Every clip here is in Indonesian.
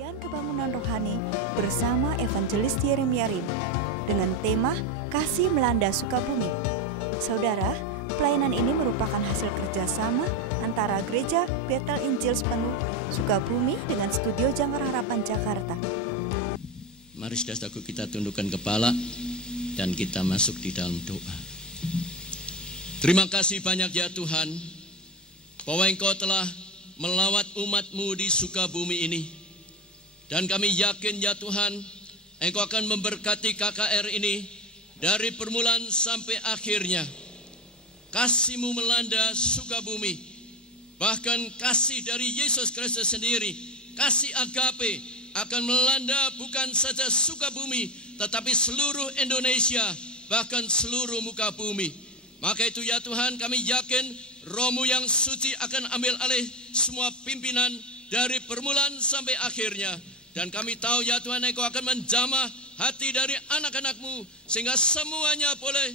Bagian Kebangunan Rohani bersama Evangelis Yeremia Rim dengan tema Kasih Melanda Sukabumi. Saudara, pelayanan ini merupakan hasil kerjasama antara Gereja Bethel Injil Sepenuh Sukabumi dengan Studio Jangkar Harapan Jakarta. Mari saudaraku kita tundukkan kepala dan kita masuk di dalam doa. Terima kasih banyak ya Tuhan, bahwa Engkau telah melawat umat-Mu di Sukabumi ini. Dan kami yakin ya Tuhan, Engkau akan memberkati KKR ini dari permulaan sampai akhirnya. Kasih-Mu melanda Sukabumi, bahkan kasih dari Yesus Kristus sendiri, kasih agape akan melanda bukan saja Sukabumi, tetapi seluruh Indonesia, bahkan seluruh muka bumi. Maka itu ya Tuhan, kami yakin Roh-Mu yang suci akan ambil alih semua pimpinan dari permulaan sampai akhirnya. Dan kami tahu ya Tuhan, Engkau akan menjamah hati dari anak-anak-Mu, sehingga semuanya boleh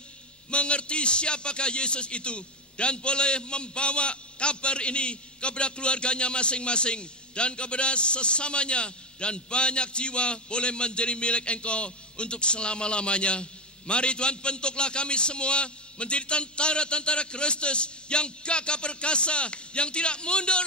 mengerti siapakah Yesus itu, dan boleh membawa kabar ini kepada keluarganya masing-masing, dan kepada sesamanya, dan banyak jiwa boleh menjadi milik Engkau untuk selama-lamanya. Mari Tuhan, bentuklah kami semua menjadi tentara-tentara Kristus yang gagah perkasa, yang tidak mundur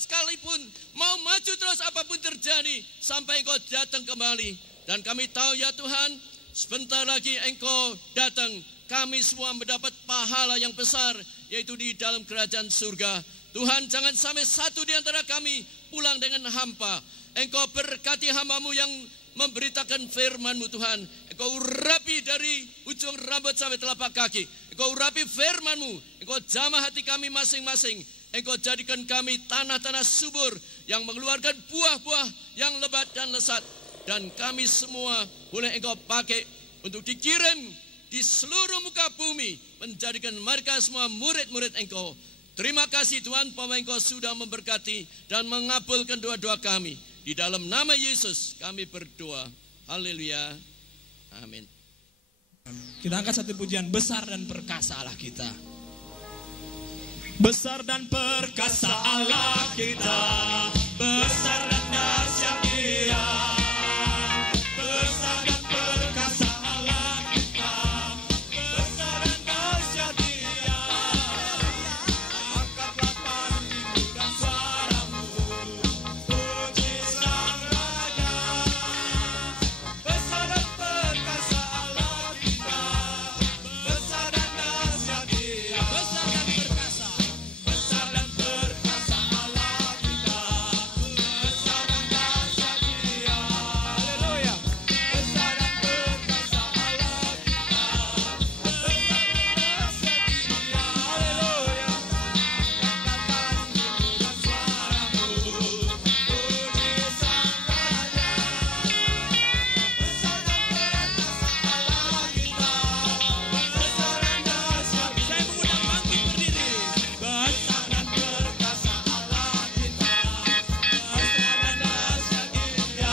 sekalipun, mau maju terus apapun terjadi sampai Engkau datang kembali. Dan kami tahu ya Tuhan, sebentar lagi Engkau datang, kami semua mendapat pahala yang besar, yaitu di dalam kerajaan surga. Tuhan, jangan sampai satu di antara kami pulang dengan hampa. Engkau berkati hamba-Mu yang memberitakan firman-Mu Tuhan. Engkau urapi dari ujung rambut sampai telapak kaki. Engkau urapi firman-Mu. Engkau jamah hati kami masing-masing. Engkau jadikan kami tanah-tanah subur yang mengeluarkan buah-buah yang lebat dan lesat. Dan kami semua boleh Engkau pakai untuk dikirim di seluruh muka bumi, menjadikan mereka semua murid-murid Engkau. Terima kasih Tuhan, bahwa Engkau sudah memberkati dan mengabulkan doa-doa kami. Di dalam nama Yesus kami berdoa. Haleluya. Amin. Kita angkat satu pujian, besar dan perkasa Allah kita. Besar dan perkasa Allah kita, besar dan dahsyat Dia. Besar dan perkasa Allah kita, besar dan dahsyat Dia. Angkatlah panggilmu dan suaramu, puji Sang Raja. Besar dan perkasa Allah kita, besar dan dahsyat Dia. Besar dan perkasa, besar dan perkasa Allah kita, besar dan dahsyat Dia. Haleluya. Besar dan perkasa Allah kita, besar dan dahsyat Dia. Haleluya. Angkatlah panggilmu dan suaramu, puji Sang Raja. Besar dan perkasa Allah kita, besar dan dahsyat. Saya mengundang bangkit berdiri. Besar dan perkasa Allah kita, besar dan dahsyat Dia.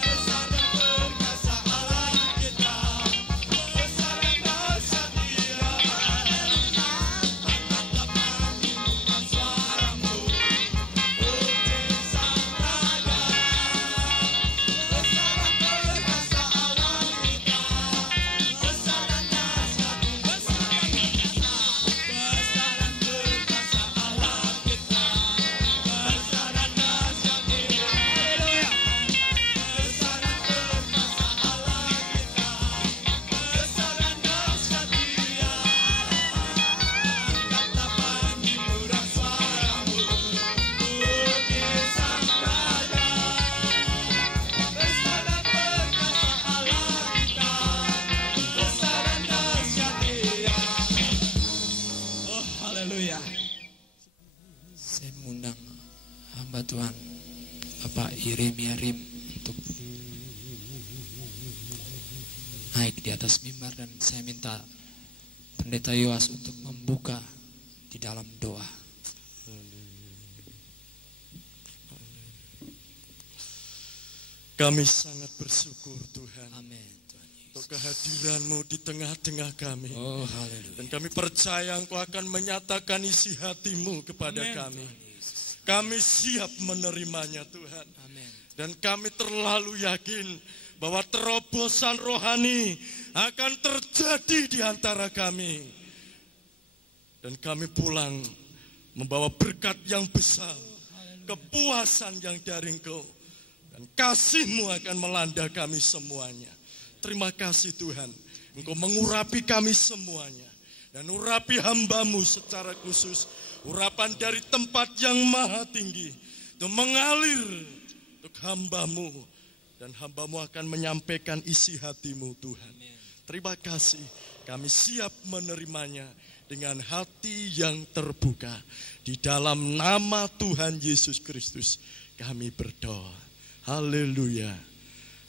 Besar dan perkasa Allah kita, besar dan dahsyat Dia. Angkatlah panggilmu dan suaramu, puji Sang Raja. Besar dan perkasa Allah kita, besar dan dahsyat. Besar dan perkasa, besar dan perkasa Allah kita, besar dan dahsyat Dia. Haleluya. Besar dan perkasa Allah kita, besar dan dahsyat Dia. Angkatlah panggilmu dan suaramu, puji Sang Raja. Besar dan perkasa Allah kita, besar dan dahsyat Dia. Oh, haleluya. Saya mengundang hamba Tuhan Bapak Yeremia Rim untuk naik di atas mimbar, dan saya minta Pendeta Yoas untuk membuka di dalam doa. Kami sangat bersyukur Tuhan Amin Tuhan untuk Yesus. kehadiran-Mu di tengah-tengah kami. Oh, haleluya. Dan kami percaya Engkau akan menyatakan isi hati-Mu kepada Amin, kami. Tuhan Yesus. Kami siap menerimanya Tuhan. Amin. Dan kami terlalu yakin bahwa terobosan rohani akan terjadi di antara kami. Dan kami pulang membawa berkat yang besar, kepuasan yang dari Engkau. Dan kasih-Mu akan melanda kami semuanya. Terima kasih Tuhan, Engkau mengurapi kami semuanya. Dan urapi hamba-Mu secara khusus, urapan dari tempat yang maha tinggi, itu mengalir untuk hamba-Mu. Dan hamba-Mu akan menyampaikan isi hati-Mu Tuhan. Terima kasih, kami siap menerimanya dengan hati yang terbuka. Di dalam nama Tuhan Yesus Kristus kami berdoa. Haleluya.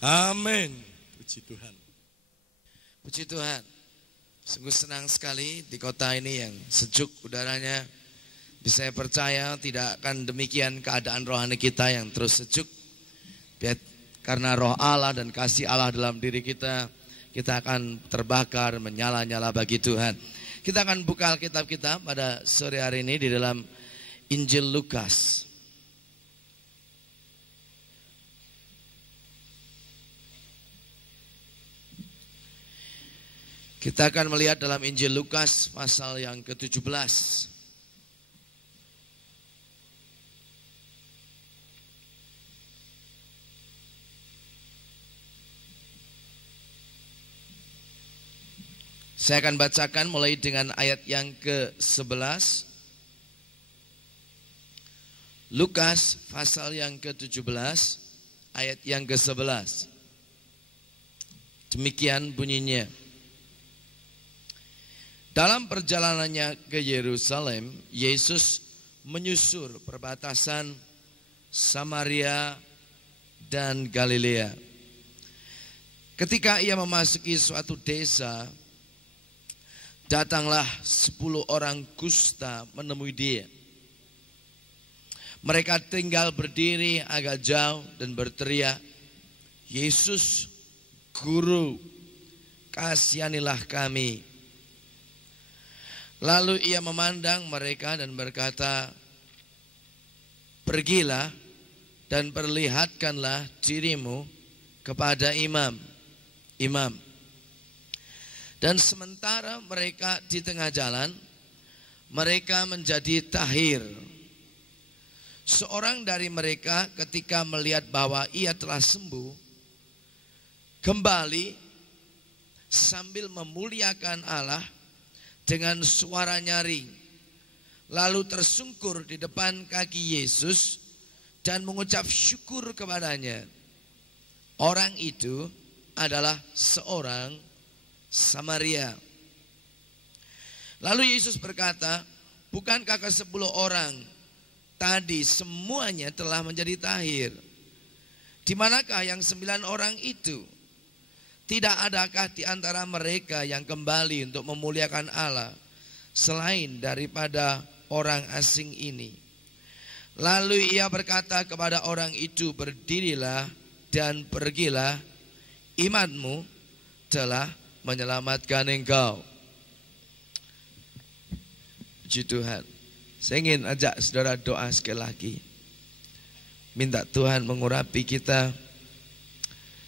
Amin. Puji Tuhan. Puji Tuhan. Sungguh senang sekali di kota ini yang sejuk udaranya. Bisa saya percaya tidak akan demikian keadaan rohani kita yang terus sejuk. Karena roh Allah dan kasih Allah dalam diri kita, kita akan terbakar menyala-nyala bagi Tuhan. Kita akan buka Alkitab kita pada sore hari ini di dalam Injil Lukas. Kita akan melihat dalam Injil Lukas pasal yang ke-17. Saya akan bacakan mulai dengan ayat yang ke-11. Lukas pasal yang ke-17 ayat yang ke-11. Demikian bunyinya. Dalam perjalanannya ke Yerusalem, Yesus menyusur perbatasan Samaria dan Galilea. Ketika ia memasuki suatu desa, datanglah 10 orang kusta menemui dia. Mereka tinggal berdiri agak jauh dan berteriak, "Yesus, Guru, kasihanilah kami." Lalu ia memandang mereka dan berkata, "Pergilah dan perlihatkanlah dirimu kepada imam." Dan sementara mereka di tengah jalan, mereka menjadi tahir. Seorang dari mereka ketika melihat bahwa ia telah sembuh, kembali sambil memuliakan Allah dengan suara nyaring. Lalu tersungkur di depan kaki Yesus dan mengucap syukur kepadanya. Orang itu adalah seorang Samaria. Lalu Yesus berkata, "Bukankah ke-10 orang tadi semuanya telah menjadi tahir? Di manakah yang 9 orang itu? Tidak adakah di antara mereka yang kembali untuk memuliakan Allah selain daripada orang asing ini?" Lalu ia berkata kepada orang itu, "Berdirilah dan pergilah, imanmu telah menyelamatkan engkau." Puji Tuhan. Saya ingin ajak saudara doa sekali lagi. Minta Tuhan mengurapi kita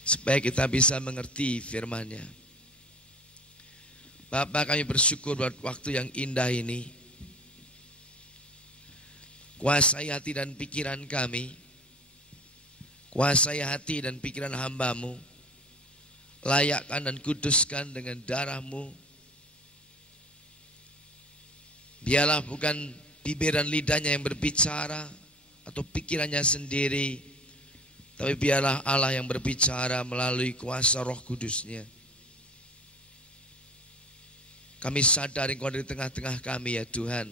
supaya kita bisa mengerti firman-Nya. Bapa, kami bersyukur buat waktu yang indah ini. Kuasai hati dan pikiran kami. Kuasai hati dan pikiran hamba-Mu. Layakkan dan kuduskan dengan darah-Mu. Biarlah bukan bibir dan lidahnya yang berbicara atau pikirannya sendiri, tapi biarlah Allah yang berbicara melalui kuasa Roh Kudus-Nya. Kami sadar Engkau di tengah-tengah kami ya Tuhan.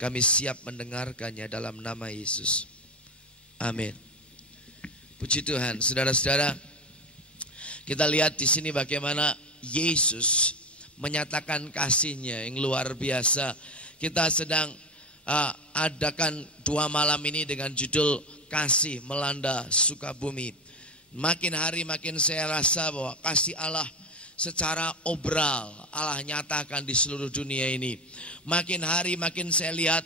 Kami siap mendengarkannya dalam nama Yesus. Amin. Puji Tuhan, saudara-saudara. Kita lihat di sini bagaimana Yesus menyatakan kasih-Nya yang luar biasa. Kita sedang adakan 2 malam ini dengan judul Kasih Melanda Sukabumi. Makin hari makin saya rasa bahwa kasih Allah secara obral Allah nyatakan di seluruh dunia ini. Makin hari makin saya lihat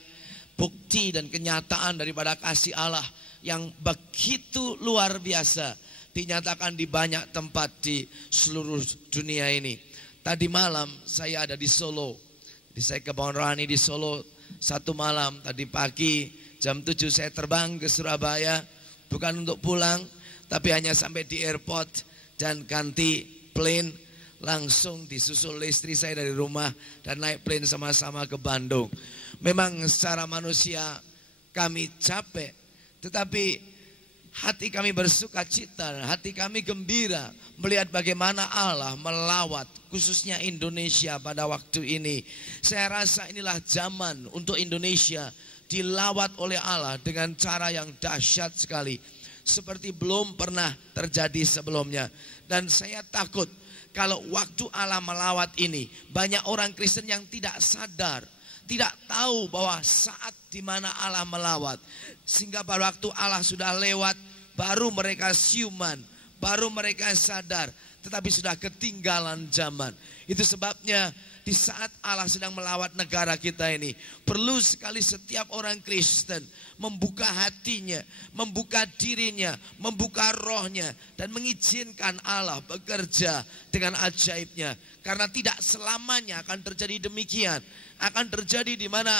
bukti dan kenyataan daripada kasih Allah yang begitu luar biasa dinyatakan di banyak tempat di seluruh dunia ini. Tadi malam saya ada di Solo. Jadi saya ke Bangun Rohani di Solo satu malam. Tadi pagi jam 7 saya terbang ke Surabaya. Bukan untuk pulang, tapi hanya sampai di airport dan ganti plane. Langsung disusul istri saya dari rumah dan naik plane sama-sama ke Bandung. Memang secara manusia kami capek, tetapi hati kami bersuka cita, hati kami gembira melihat bagaimana Allah melawat khususnya Indonesia pada waktu ini. Saya rasa inilah zaman untuk Indonesia dilawat oleh Allah dengan cara yang dahsyat sekali, seperti belum pernah terjadi sebelumnya. Dan saya takut kalau waktu Allah melawat ini, banyak orang Kristen yang tidak sadar, tidak tahu bahwa saat di mana Allah melawat, sehingga pada waktu Allah sudah lewat, baru mereka siuman, baru mereka sadar, tetapi sudah ketinggalan zaman. Itu sebabnya di saat Allah sedang melawat negara kita ini, perlu sekali setiap orang Kristen membuka hatinya, membuka dirinya, membuka rohnya, dan mengizinkan Allah bekerja dengan ajaibnya. Karena tidak selamanya akan terjadi demikian. Akan terjadi di mana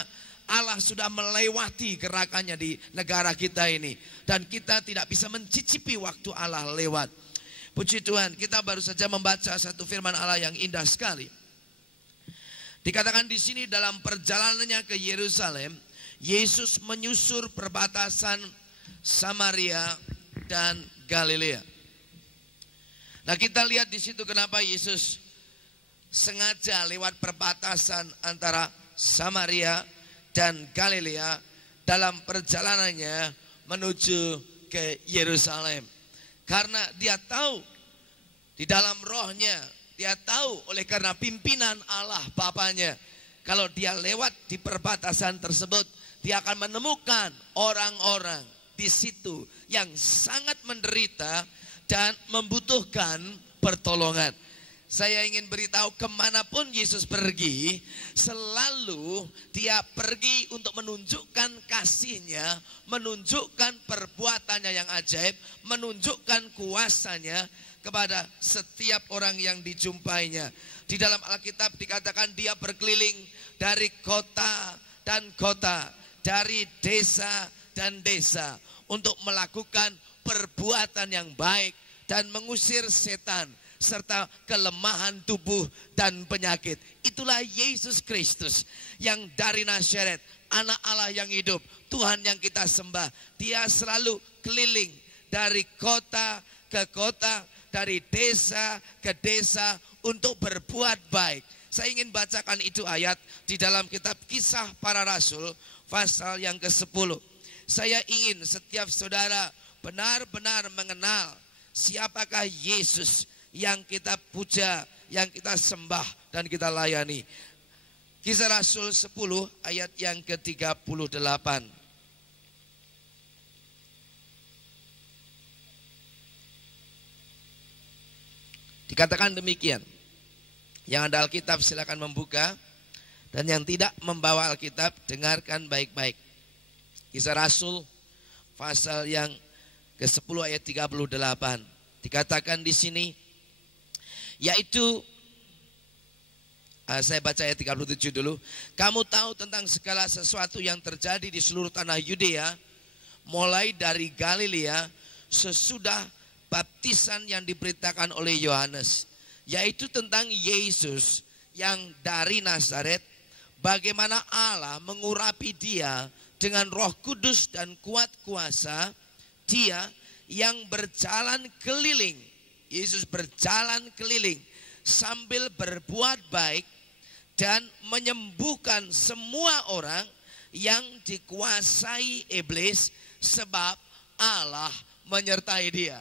Allah sudah melewati gerakannya di negara kita ini, dan kita tidak bisa mencicipi waktu Allah lewat. Puji Tuhan, kita baru saja membaca satu firman Allah yang indah sekali. Dikatakan di sini dalam perjalanannya ke Yerusalem, Yesus menyusur perbatasan Samaria dan Galilea. Nah, kita lihat di situ kenapa Yesus sengaja lewat perbatasan antara Samaria dan Galilea dalam perjalanannya menuju ke Yerusalem. Karena dia tahu di dalam rohnya, dia tahu oleh karena pimpinan Allah Bapanya, kalau dia lewat di perbatasan tersebut, dia akan menemukan orang-orang di situ yang sangat menderita dan membutuhkan pertolongan. Saya ingin beritahu, kemanapun Yesus pergi, selalu dia pergi untuk menunjukkan kasihnya, menunjukkan perbuatannya yang ajaib, menunjukkan kuasanya kepada setiap orang yang dijumpainya. Di dalam Alkitab dikatakan dia berkeliling dari kota dan kota, dari desa dan desa, untuk melakukan perbuatan yang baik dan mengusir setan serta kelemahan tubuh dan penyakit. Itulah Yesus Kristus yang dari Nazaret, anak Allah yang hidup, Tuhan yang kita sembah. Dia selalu keliling dari kota ke kota, dari desa ke desa untuk berbuat baik. Saya ingin bacakan itu ayat di dalam kitab Kisah Para Rasul pasal yang ke-10. Saya ingin setiap saudara benar-benar mengenal siapakah Yesus yang kita puja, yang kita sembah dan kita layani. Kisah Rasul 10 ayat yang ke-38. Dikatakan demikian. Yang ada Alkitab silakan membuka, dan yang tidak membawa Alkitab dengarkan baik-baik. Kisah Rasul pasal yang ke-10 ayat 38. Dikatakan di sini, yaitu saya baca ayat 37 dulu. Kamu tahu tentang segala sesuatu yang terjadi di seluruh tanah Yudea, mulai dari Galilea sesudah baptisan yang diberitakan oleh Yohanes, yaitu tentang Yesus yang dari Nazaret, bagaimana Allah mengurapi dia dengan Roh Kudus dan kuat kuasa. Dia yang berjalan keliling, Yesus berjalan keliling sambil berbuat baik dan menyembuhkan semua orang yang dikuasai iblis, sebab Allah menyertai dia.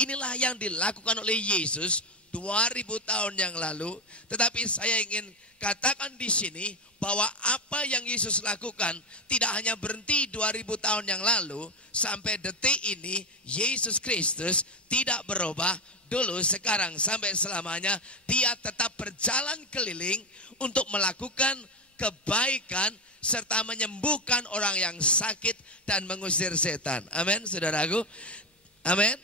Inilah yang dilakukan oleh Yesus 2000 tahun yang lalu. Tetapi saya ingin katakan di sini bahwa apa yang Yesus lakukan tidak hanya berhenti 2000 tahun yang lalu. Sampai detik ini Yesus Kristus tidak berubah. Dulu, sekarang, sampai selamanya dia tetap berjalan keliling untuk melakukan kebaikan serta menyembuhkan orang yang sakit dan mengusir setan. Amin, saudaraku. Amin.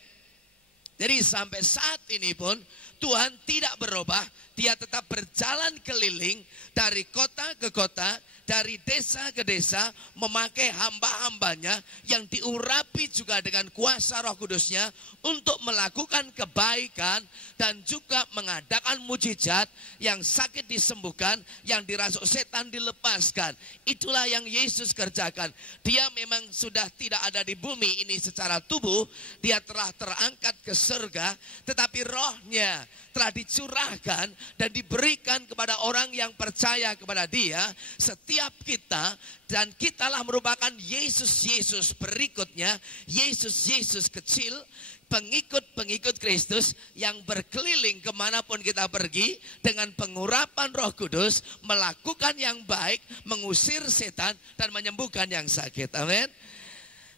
Jadi sampai saat ini pun Tuhan tidak berubah. Dia tetap berjalan keliling dari kota ke kota, dari desa ke desa, memakai hamba-hambanya yang diurapi juga dengan kuasa Roh Kudusnya untuk melakukan kebaikan dan juga mengadakan mujizat, yang sakit disembuhkan, yang dirasuk setan dilepaskan. Itulah yang Yesus kerjakan. Dia memang sudah tidak ada di bumi ini secara tubuh, dia telah terangkat ke surga, tetapi rohnya telah dicurahkan dan diberikan kepada orang yang percaya kepada dia, setiap kita, dan kitalah merupakan Yesus-Yesus berikutnya, Yesus-Yesus kecil, pengikut-pengikut Kristus yang berkeliling kemanapun kita pergi dengan pengurapan Roh Kudus, melakukan yang baik, mengusir setan dan menyembuhkan yang sakit. Amin.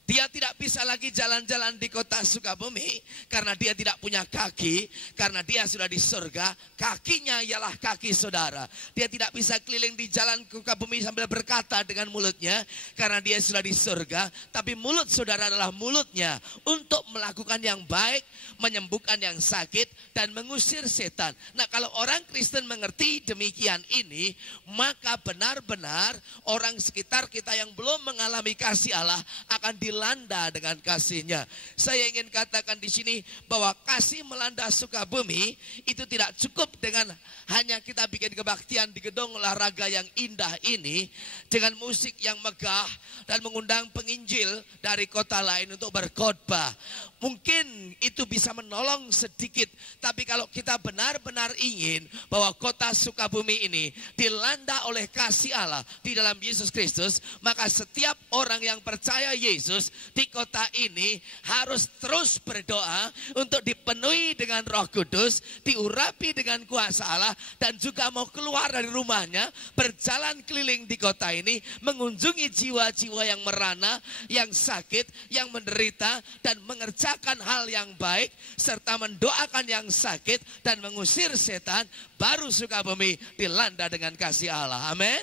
Dia tidak bisa lagi jalan-jalan di kota Sukabumi karena dia tidak punya kaki, karena dia sudah di surga. Kakinya ialah kaki saudara. Dia tidak bisa keliling di jalan Sukabumi sambil berkata dengan mulutnya karena dia sudah di surga. Tapi mulut saudara adalah mulutnya untuk melakukan yang baik, menyembuhkan yang sakit dan mengusir setan. Nah, kalau orang Kristen mengerti demikian ini, maka benar-benar orang sekitar kita yang belum mengalami kasih Allah akan dilanda dengan kasih-Nya. Saya ingin katakan di sini bahwa kasih melanda Sukabumi itu tidak cukup dengan hanya kita bikin kebaktian di gedung olahraga yang indah ini dengan musik yang megah dan mengundang penginjil dari kota lain untuk berkhotbah. Mungkin itu bisa menolong sedikit, tapi kalau kita benar-benar ingin bahwa kota Sukabumi ini dilanda oleh kasih Allah di dalam Yesus Kristus, maka setiap orang yang percaya Yesus di kota ini harus terus berdoa untuk dipenuhi dengan Roh Kudus, diurapi dengan kuasa Allah, dan juga mau keluar dari rumahnya, berjalan keliling di kota ini, mengunjungi jiwa-jiwa yang merana, yang sakit, yang menderita, dan mengerjakan hal yang baik, serta mendoakan yang sakit dan mengusir setan. Baru Sukabumi dilanda dengan kasih Allah. Amin.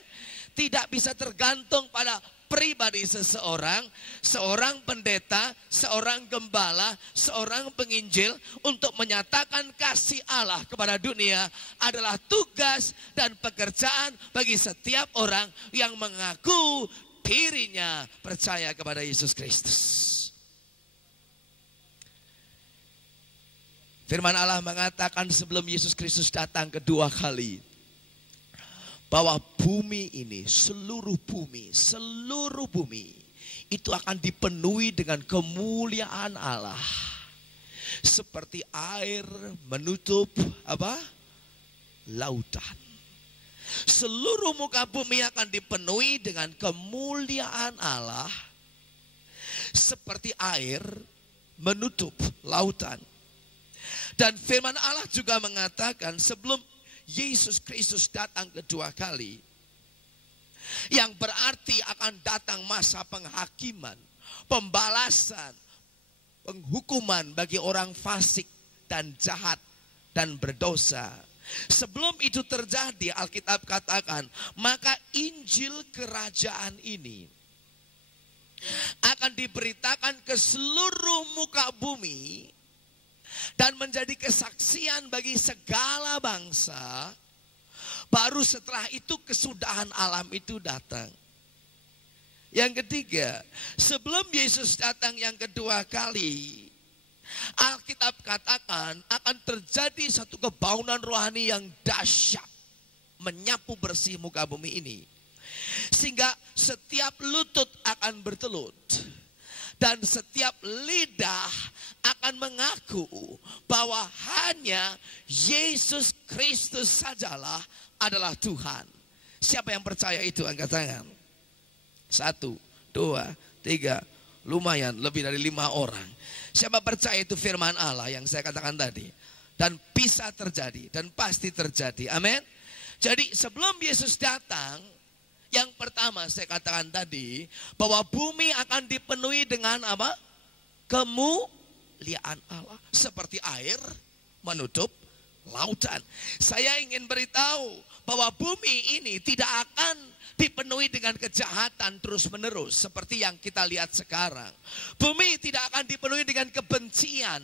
Tidak bisa tergantung pada pribadi seseorang, seorang pendeta, seorang gembala, seorang penginjil untuk menyatakan kasih Allah kepada dunia adalah tugas dan pekerjaan bagi setiap orang yang mengaku dirinya percaya kepada Yesus Kristus. Firman Allah mengatakan sebelum Yesus Kristus datang kedua kali, bahwa bumi ini, seluruh bumi itu akan dipenuhi dengan kemuliaan Allah. Seperti air menutup apa? Lautan. Seluruh muka bumi akan dipenuhi dengan kemuliaan Allah. Seperti air menutup lautan. Dan firman Allah juga mengatakan sebelum Yesus Kristus datang kedua kali, yang berarti akan datang masa penghakiman, pembalasan, penghukuman bagi orang fasik dan jahat dan berdosa. Sebelum itu terjadi, Alkitab katakan, maka Injil kerajaan ini akan diberitakan ke seluruh muka bumi dan menjadi kesaksian bagi segala bangsa. Baru setelah itu kesudahan alam itu datang. Yang ketiga, sebelum Yesus datang yang kedua kali, Alkitab katakan akan terjadi satu kebaunan rohani yang dahsyat, menyapu bersih muka bumi ini, sehingga setiap lutut akan bertelut. Dan setiap lidah akan mengaku bahwa hanya Yesus Kristus sajalah adalah Tuhan. Siapa yang percaya itu? Angkat tangan. 1, 2, 3, lumayan, lebih dari 5 orang. Siapa percaya itu firman Allah yang saya katakan tadi? Dan bisa terjadi, dan pasti terjadi. Amin. Jadi sebelum Yesus datang, yang pertama saya katakan tadi, bahwa bumi akan dipenuhi dengan apa? Kemuliaan Allah. Seperti air menutup lautan. Saya ingin beritahu bahwa bumi ini tidak akan dipenuhi dengan kejahatan terus-menerus seperti yang kita lihat sekarang. Bumi tidak akan dipenuhi dengan kebencian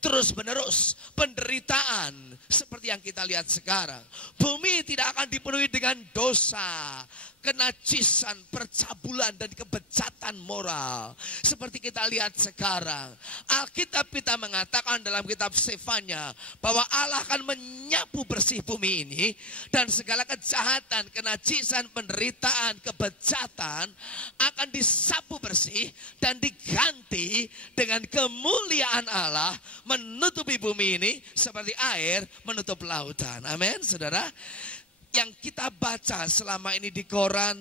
terus-menerus, penderitaan seperti yang kita lihat sekarang. Bumi tidak akan dipenuhi dengan dosa, kenajisan, percabulan, dan kebejatan moral seperti kita lihat sekarang. Alkitab kita mengatakan dalam kitab Sefanya bahwa Allah akan menyapu bersih bumi ini, dan segala kejahatan, kenajisan, penderitaan, kebejatan akan disapu bersih dan diganti dengan kemuliaan Allah menutupi bumi ini seperti air menutup lautan. Amin, saudara. Yang kita baca selama ini di koran,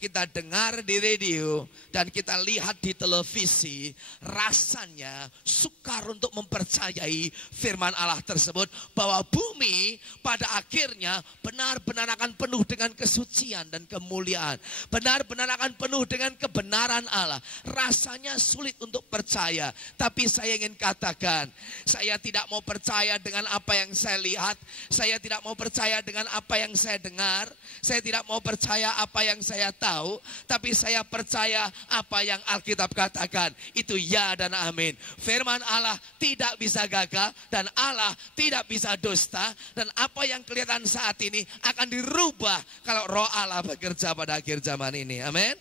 kita dengar di radio, dan kita lihat di televisi, rasanya sukar untuk mempercayai firman Allah tersebut, bahwa bumi pada akhirnya benar-benar akan penuh dengan kesucian dan kemuliaan, benar-benar akan penuh dengan kebenaran Allah. Rasanya sulit untuk percaya, tapi saya ingin katakan, saya tidak mau percaya dengan apa yang saya lihat, saya tidak mau percaya dengan apa yang saya dengar, saya tidak mau percaya apa yang saya tahu, tapi saya percaya apa yang Alkitab katakan. Itu ya dan amin. Firman Allah tidak bisa gagal, dan Allah tidak bisa dusta, dan apa yang kelihatan saat ini akan dirubah kalau Roh Allah bekerja pada akhir zaman ini. Amin.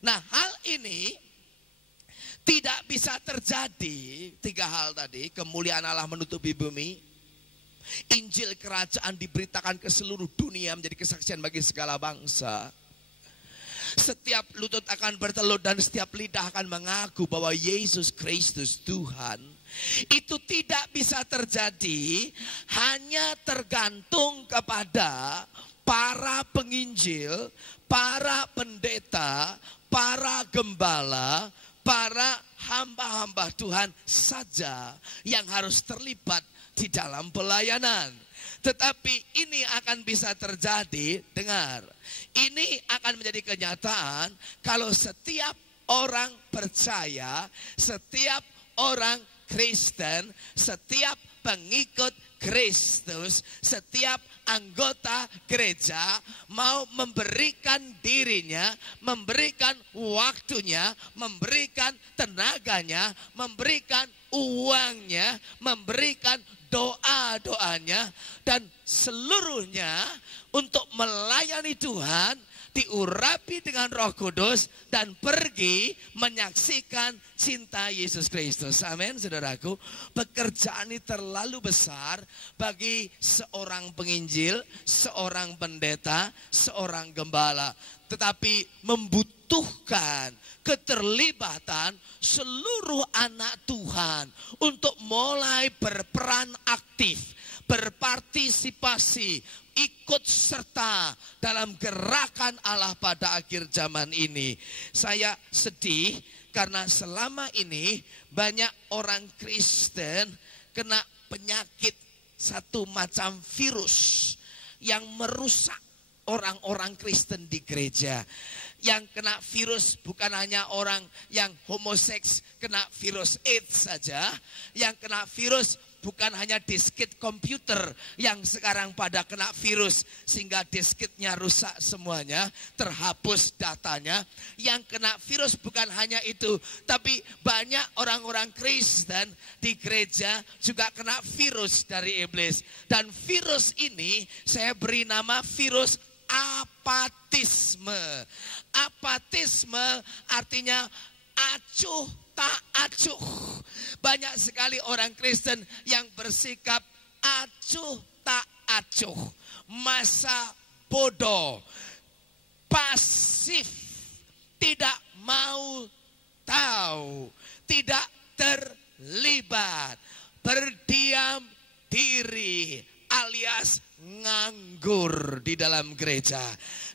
Nah, hal ini tidak bisa terjadi. 3 hal tadi: kemuliaan Allah menutupi bumi, Injil kerajaan diberitakan ke seluruh dunia menjadi kesaksian bagi segala bangsa, setiap lutut akan bertelut dan setiap lidah akan mengaku bahwa Yesus Kristus Tuhan. Itu tidak bisa terjadi hanya tergantung kepada para penginjil, para pendeta, para gembala, para hamba-hamba Tuhan saja yang harus terlibat di dalam pelayanan. Tetapi ini akan bisa terjadi, dengar, ini akan menjadi kenyataan kalau setiap orang percaya, setiap orang Kristen, setiap pengikut Kristus, setiap anggota gereja mau memberikan dirinya, memberikan waktunya, memberikan tenaganya, memberikan uangnya, memberikan doa-doanya, dan seluruhnya untuk melayani Tuhan, diurapi dengan Roh Kudus, dan pergi menyaksikan cinta Yesus Kristus. Amin, saudaraku. Pekerjaan ini terlalu besar bagi seorang penginjil, seorang pendeta, seorang gembala. Tetapi membutuhkan keterlibatan seluruh anak Tuhan untuk mulai berperan aktif, berpartisipasi, ikut serta dalam gerakan Allah pada akhir zaman ini. Saya sedih karena selama ini banyak orang Kristen kena penyakit satu macam virus yang merusak orang-orang Kristen di gereja. Yang kena virus bukan hanya orang yang homoseks kena virus AIDS saja. Yang kena virus bukan hanya diskit komputer yang sekarang pada kena virus sehingga diskitnya rusak semuanya, terhapus datanya. Yang kena virus bukan hanya itu, tapi banyak orang-orang Kristen di gereja juga kena virus dari iblis. Dan virus ini saya beri nama virus apatisme. Apatisme artinya acuh tak acuh. Banyak sekali orang Kristen yang bersikap acuh tak acuh, masa bodoh, pasif, tidak mau tahu, tidak terlibat, berdiam diri, alias nganggur di dalam gereja.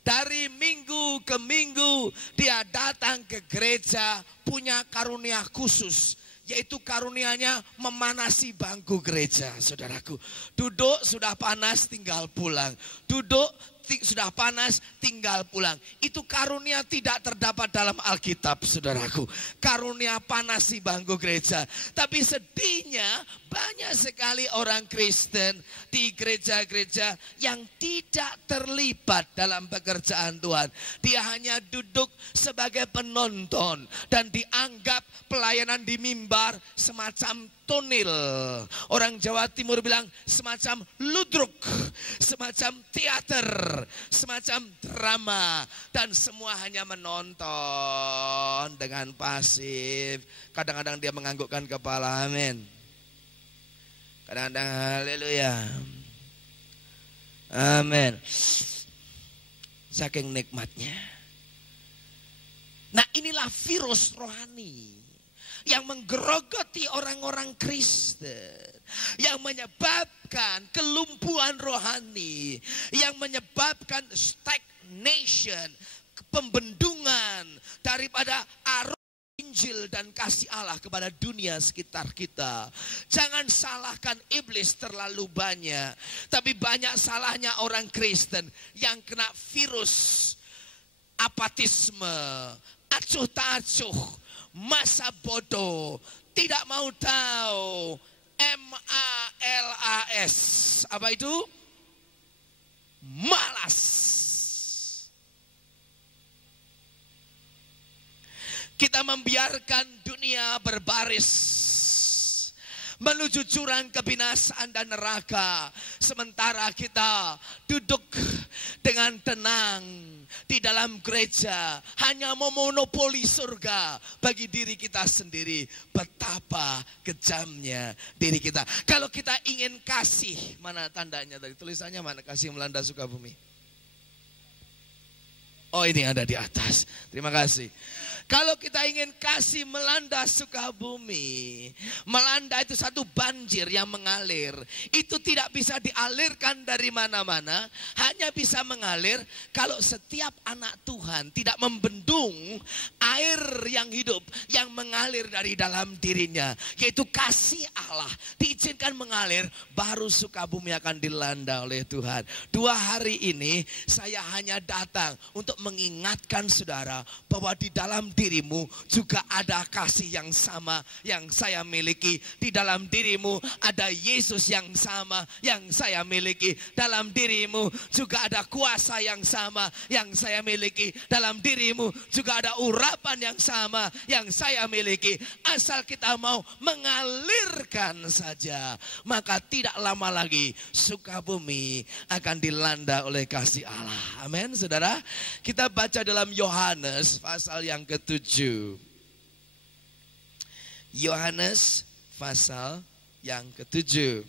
Dari minggu ke minggu dia datang ke gereja punya karunia khusus, yaitu karunianya memanasi bangku gereja. Saudaraku, duduk sudah panas tinggal pulang, duduk sudah panas tinggal pulang. Itu karunia tidak terdapat dalam Alkitab, saudaraku. Karunia panasi bangku gereja. Tapi sedihnya banyak sekali orang Kristen di gereja-gereja yang tidak terlibat dalam pekerjaan Tuhan. Dia hanya duduk sebagai penonton dan dianggap pelayanan di mimbar semacam tonil. Orang Jawa Timur bilang semacam ludruk, semacam teater, semacam drama, dan semua hanya menonton dengan pasif. Kadang-kadang dia menganggukkan kepala, amin. Kadang-kadang haleluya, amin. Saking nikmatnya. Nah, inilah virus rohani yang menggerogoti orang-orang Kristen, yang menyebabkan kelumpuhan rohani, yang menyebabkan stagnation, pembendungan daripada arus Injil dan kasih Allah kepada dunia sekitar kita. Jangan salahkan iblis terlalu banyak, tapi banyak salahnya orang Kristen yang kena virus apatisme, acuh tak acuh, masa bodoh, tidak mau tahu, MALAS. Apa itu? Malas. Kita membiarkan dunia berbaris menuju jurang kebinasaan dan neraka, sementara kita duduk dengan tenang di dalam gereja, hanya memonopoli surga bagi diri kita sendiri. Betapa kejamnya diri kita. Kalau kita ingin kasih, mana tandanya tadi? Tulisannya mana? Kasih melanda Sukabumi. Oh, ini ada di atas. Terima kasih. Kalau kita ingin kasih melanda Sukabumi, melanda itu satu banjir yang mengalir. Itu tidak bisa dialirkan dari mana-mana, hanya bisa mengalir kalau setiap anak Tuhan tidak membendung air yang hidup yang mengalir dari dalam dirinya, yaitu kasih Allah. Diizinkan mengalir, baru Sukabumi akan dilanda oleh Tuhan. 2 hari ini saya hanya datang untuk mengingatkan saudara bahwa di dalam dirimu juga ada kasih yang sama yang saya miliki. Di dalam dirimu ada Yesus yang sama yang saya miliki. Dalam dirimu juga ada kuasa yang sama yang saya miliki. Dalam dirimu juga ada urapan yang sama yang saya miliki. Asal kita mau mengalirkan saja, maka tidak lama lagi Sukabumi akan dilanda oleh kasih Allah. Amin, saudara. Kita baca dalam Yohanes pasal yang ke-7. Yohanes pasal yang ke-7.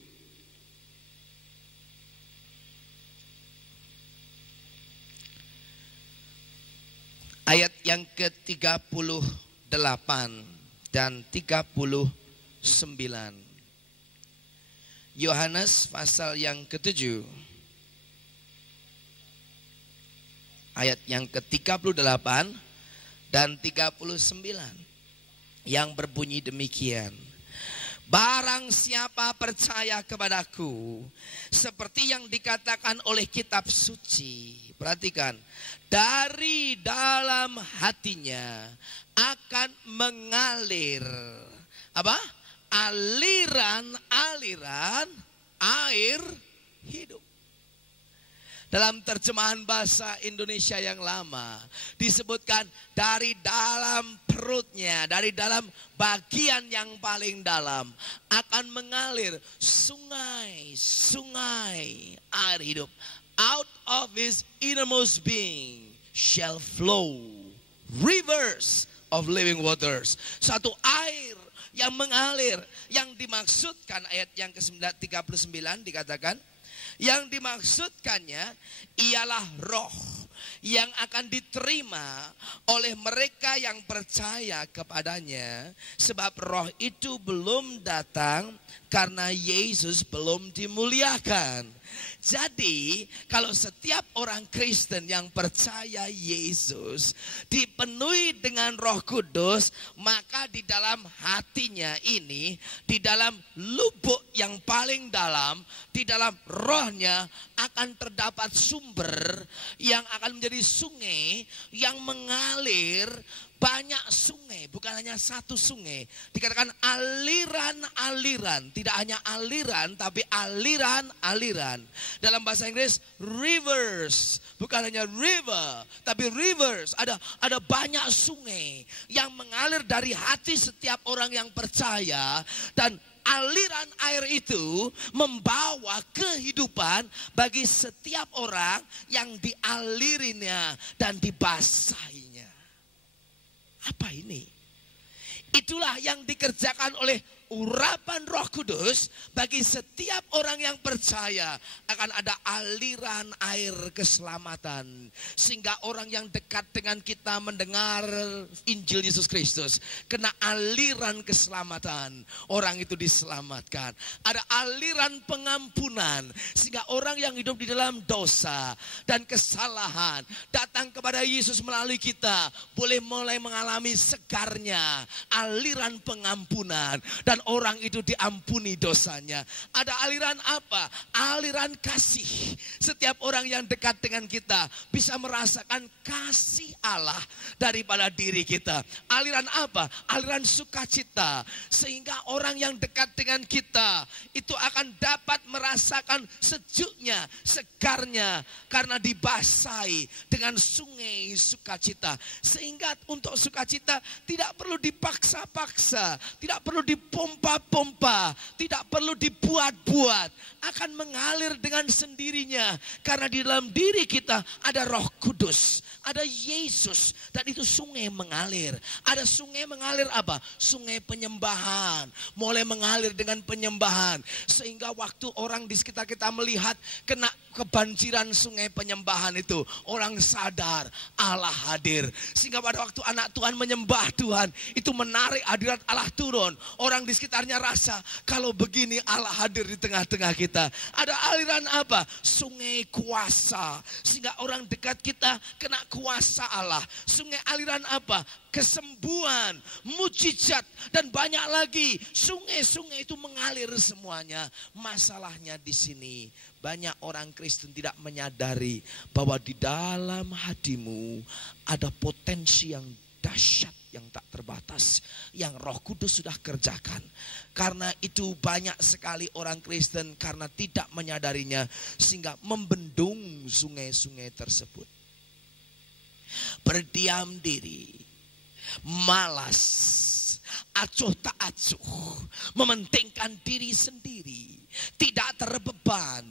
Ayat yang ke-38 dan 39. Yohanes pasal yang ke-7. Ayat yang ke-38 dan 39 yang berbunyi demikian. Barang siapa percaya kepadaku, seperti yang dikatakan oleh kitab suci. Perhatikan, dari dalam hatinya akan mengalir apa? Aliran-aliran air hidup. Dalam terjemahan bahasa Indonesia yang lama disebutkan dari dalam perutnya, dari dalam bagian yang paling dalam akan mengalir sungai-sungai air hidup. Out of his innermost being shall flow rivers of living waters. Satu air yang mengalir, yang dimaksudkan ayat yang ke-39 dikatakan, yang dimaksudkannya ialah roh yang akan diterima oleh mereka yang percaya kepadanya. Sebab roh itu belum datang karena Yesus belum dimuliakan. Jadi kalau setiap orang Kristen yang percaya Yesus dipenuhi dengan Roh Kudus, maka di dalam hatinya ini, di dalam lubuk yang paling dalam, di dalam rohnya akan terdapat sumber yang akan menjadi sungai yang mengalir banyak sungai, bukan hanya satu sungai. Dikatakan aliran-aliran, tidak hanya aliran tapi aliran-aliran. Dalam bahasa Inggris rivers, bukan hanya river tapi rivers. Ada banyak sungai yang mengalir dari hati setiap orang yang percaya, dan aliran air itu membawa kehidupan bagi setiap orang yang dialirinya dan dibasahinya. Apa ini? Itulah yang dikerjakan oleh urapan Roh Kudus bagi setiap orang yang percaya. Akan ada aliran air keselamatan, sehingga orang yang dekat dengan kita mendengar Injil Yesus Kristus, kena aliran keselamatan, orang itu diselamatkan. Ada aliran pengampunan, sehingga orang yang hidup di dalam dosa dan kesalahan datang kepada Yesus melalui kita, boleh mulai mengalami segarnya aliran pengampunan, dan orang itu diampuni dosanya. Ada aliran apa? Aliran kasih. Setiap orang yang dekat dengan kita bisa merasakan kasih Allah daripada diri kita. Aliran apa? Aliran sukacita. Sehingga orang yang dekat dengan kita itu akan dapat merasakan sejuknya, segarnya, karena dibasahi dengan sungai sukacita. Sehingga untuk sukacita tidak perlu dipaksa-paksa, tidak perlu dipompa-pompa, tidak perlu dibuat-buat, akan mengalir dengan sendirinya. Karena di dalam diri kita ada Roh Kudus, ada Yesus, dan itu sungai mengalir. Ada sungai mengalir apa? Sungai penyembahan. Mulai mengalir dengan penyembahan, sehingga waktu orang di sekitar kita melihat kena kebanjiran sungai penyembahan itu, orang sadar Allah hadir. Sehingga pada waktu anak Tuhan menyembah Tuhan, itu menarik hadirat Allah turun. Orang di sekitarnya rasa kalau begini Allah hadir di tengah-tengah kita. Ada aliran apa? Sungai kuasa, sehingga orang dekat kita kena kuasa Allah. Sungai aliran apa? Kesembuhan, mujizat, dan banyak lagi. Sungai-sungai itu mengalir semuanya. Masalahnya di sini, banyak orang Kristen tidak menyadari bahwa di dalam hatimu ada potensi yang dahsyat, yang tak terbatas, yang Roh Kudus sudah kerjakan. Karena itu banyak sekali orang Kristen karena tidak menyadarinya, sehingga membendung sungai-sungai tersebut. Berdiam diri, malas, acuh tak acuh, mementingkan diri sendiri, tidak terbeban,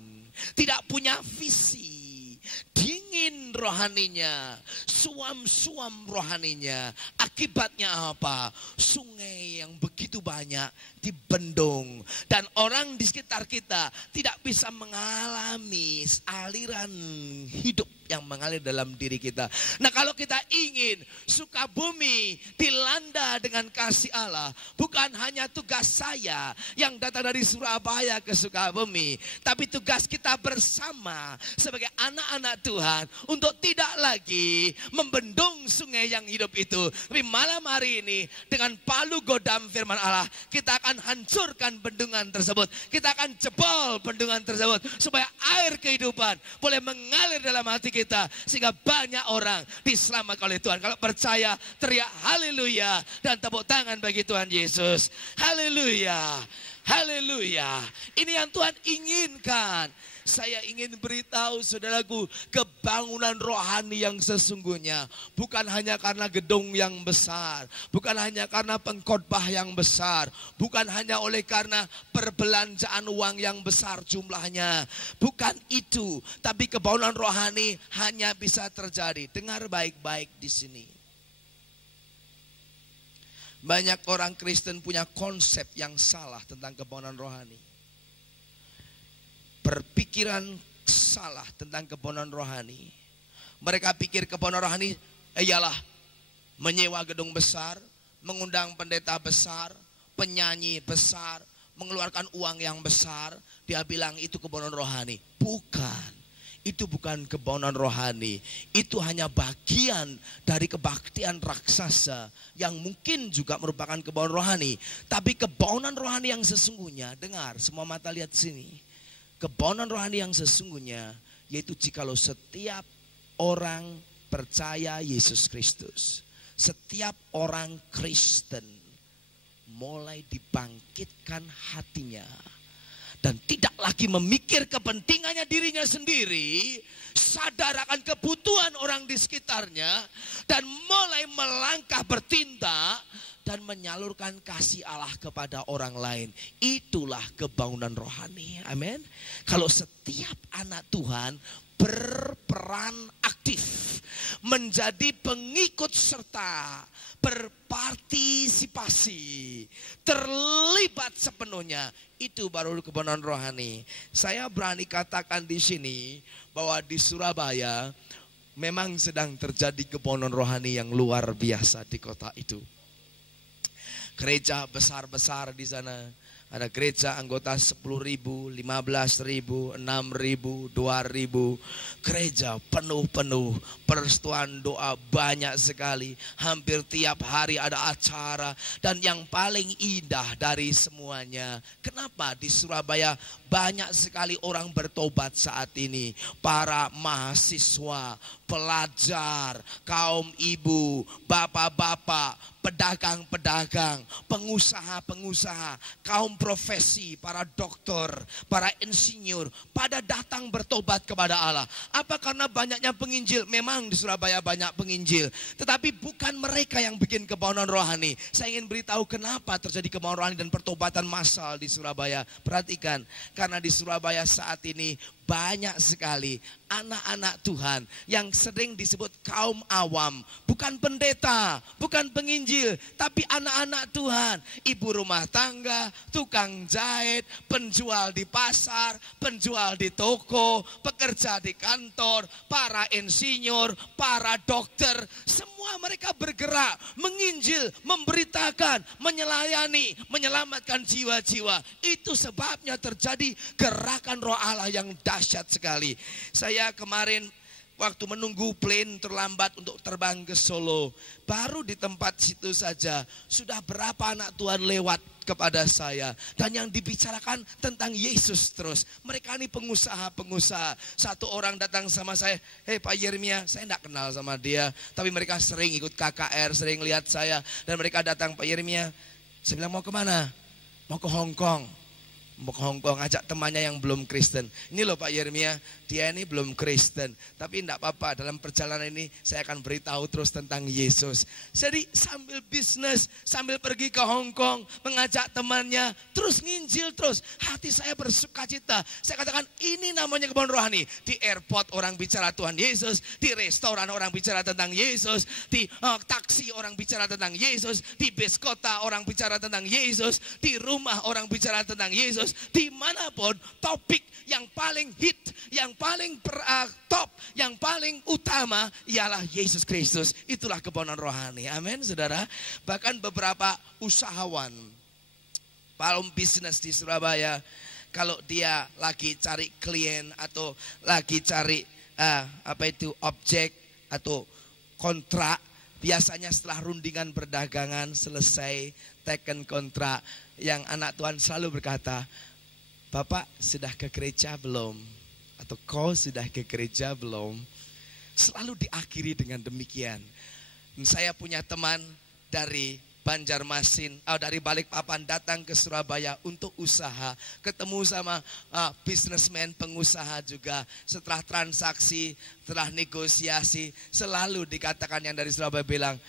tidak punya visi, dingin rohaninya, suam-suam rohaninya. Akibatnya apa? Sungai yang begitu banyak dibendung, dan orang di sekitar kita tidak bisa mengalami aliran hidup yang mengalir dalam diri kita. Nah, kalau kita ingin Sukabumi dilanda dengan kasih Allah, bukan hanya tugas saya yang datang dari Surabaya ke Sukabumi, tapi tugas kita bersama sebagai anak-anak Tuhan untuk tidak lagi membendung sungai yang hidup itu. Tapi malam hari ini dengan palu godam firman Allah, kita akan hancurkan bendungan tersebut. Kita akan jebol bendungan tersebut supaya air kehidupan boleh mengalir dalam hati kita, sehingga banyak orang diselamatkan oleh Tuhan. Kalau percaya, teriak haleluya dan tepuk tangan bagi Tuhan Yesus. Haleluya, haleluya. Ini yang Tuhan inginkan. Saya ingin beritahu saudaraku, kebangunan rohani yang sesungguhnya bukan hanya karena gedung yang besar, bukan hanya karena pengkhotbah yang besar, bukan hanya oleh karena perbelanjaan uang yang besar jumlahnya. Bukan itu, tapi kebangunan rohani hanya bisa terjadi. Dengar baik-baik di sini. Banyak orang Kristen punya konsep yang salah tentang kebangunan rohani. Berpikiran salah tentang kebangunan rohani. Mereka pikir kebangunan rohani ialah menyewa gedung besar, mengundang pendeta besar, penyanyi besar, mengeluarkan uang yang besar. Dia bilang itu kebangunan rohani. Bukan. Itu bukan kebangunan rohani. Itu hanya bagian dari kebaktian raksasa yang mungkin juga merupakan kebangunan rohani. Tapi kebangunan rohani yang sesungguhnya, dengar, semua mata lihat sini. Kebangunan rohani yang sesungguhnya yaitu jikalau setiap orang percaya Yesus Kristus, setiap orang Kristen mulai dibangkitkan hatinya dan tidak lagi memikir kepentingannya dirinya sendiri, sadar akan kebutuhan orang di sekitarnya, dan mulai melangkah bertindak dan menyalurkan kasih Allah kepada orang lain. Itulah kebangunan rohani. Amin. Kalau setiap anak Tuhan berperan aktif, menjadi pengikut serta, berpartisipasi, terlibat sepenuhnya, itu baru kebangunan rohani. Saya berani katakan di sini bahwa di Surabaya memang sedang terjadi kebangunan rohani yang luar biasa di kota itu. Gereja besar-besar di sana. Ada gereja anggota 10.000, 15.000, 6.000, 2.000. Gereja penuh-penuh, persetujuan doa banyak sekali. Hampir tiap hari ada acara. Dan yang paling indah dari semuanya, kenapa di Surabaya banyak sekali orang bertobat saat ini? Para mahasiswa, pelajar, kaum ibu, bapak-bapak, pedagang-pedagang, pengusaha-pengusaha, kaum profesi, para dokter, para insinyur, pada datang bertobat kepada Allah. Apa karena banyaknya penginjil? Memang di Surabaya banyak penginjil, tetapi bukan mereka yang bikin kebangunan rohani. Saya ingin beritahu kenapa terjadi kebangunan rohani dan pertobatan massal di Surabaya. Perhatikan, karena di Surabaya saat ini banyak sekali anak-anak Tuhan yang sering disebut kaum awam. Bukan pendeta, bukan penginjil, tapi anak-anak Tuhan. Ibu rumah tangga, tukang jahit, penjual di pasar, penjual di toko, pekerja di kantor, para insinyur, para dokter. Semua mereka bergerak, menginjil, memberitakan, menylayani, menyelamatkan jiwa-jiwa. Itu sebabnya terjadi gerakan Roh Allah yang dahsyat sekali. Saya kemarin waktu menunggu plane terlambat untuk terbang ke Solo, baru di tempat situ saja sudah berapa anak Tuhan lewat kepada saya, dan yang dibicarakan tentang Yesus terus. Mereka ini pengusaha-pengusaha. Satu orang datang sama saya, "Hei Pak Yeremia," saya tidak kenal sama dia, tapi mereka sering ikut KKR, sering lihat saya, dan mereka datang, "Pak Yeremia," saya bilang, "Mau kemana?" "Mau ke Hong Kong." Mau ke Hong Kong, ajak temannya yang belum Kristen. Ini loh Pak Yeremia, dia ini belum Kristen, tapi tidak apa-apa, dalam perjalanan ini saya akan beritahu terus tentang Yesus. Jadi sambil bisnis, sambil pergi ke Hong Kong, mengajak temannya, terus nginjil terus. Hati saya bersuka cita. Saya katakan ini namanya kebangunan rohani. Di airport orang bicara Tuhan Yesus, di restoran orang bicara tentang Yesus, di taksi orang bicara tentang Yesus, di bis kota orang bicara tentang Yesus, di rumah orang bicara tentang Yesus. Dimanapun, topik yang paling hit, yang paling top, yang paling utama ialah Yesus Kristus. Itulah kebangunan rohani. Amin, saudara. Bahkan beberapa usahawan, kaum bisnis di Surabaya, kalau dia lagi cari klien atau lagi cari objek atau kontrak, biasanya setelah rundingan perdagangan selesai, teken kontrak, yang anak Tuhan selalu berkata, "Bapak sudah ke gereja belum?" Atau "Kau sudah ke gereja belum?" Selalu diakhiri dengan demikian. Dan saya punya teman dari Banjarmasin, dari Balikpapan datang ke Surabaya untuk usaha. Ketemu sama bisnismen, pengusaha juga. Setelah transaksi, setelah negosiasi, selalu dikatakan yang dari Surabaya bilang,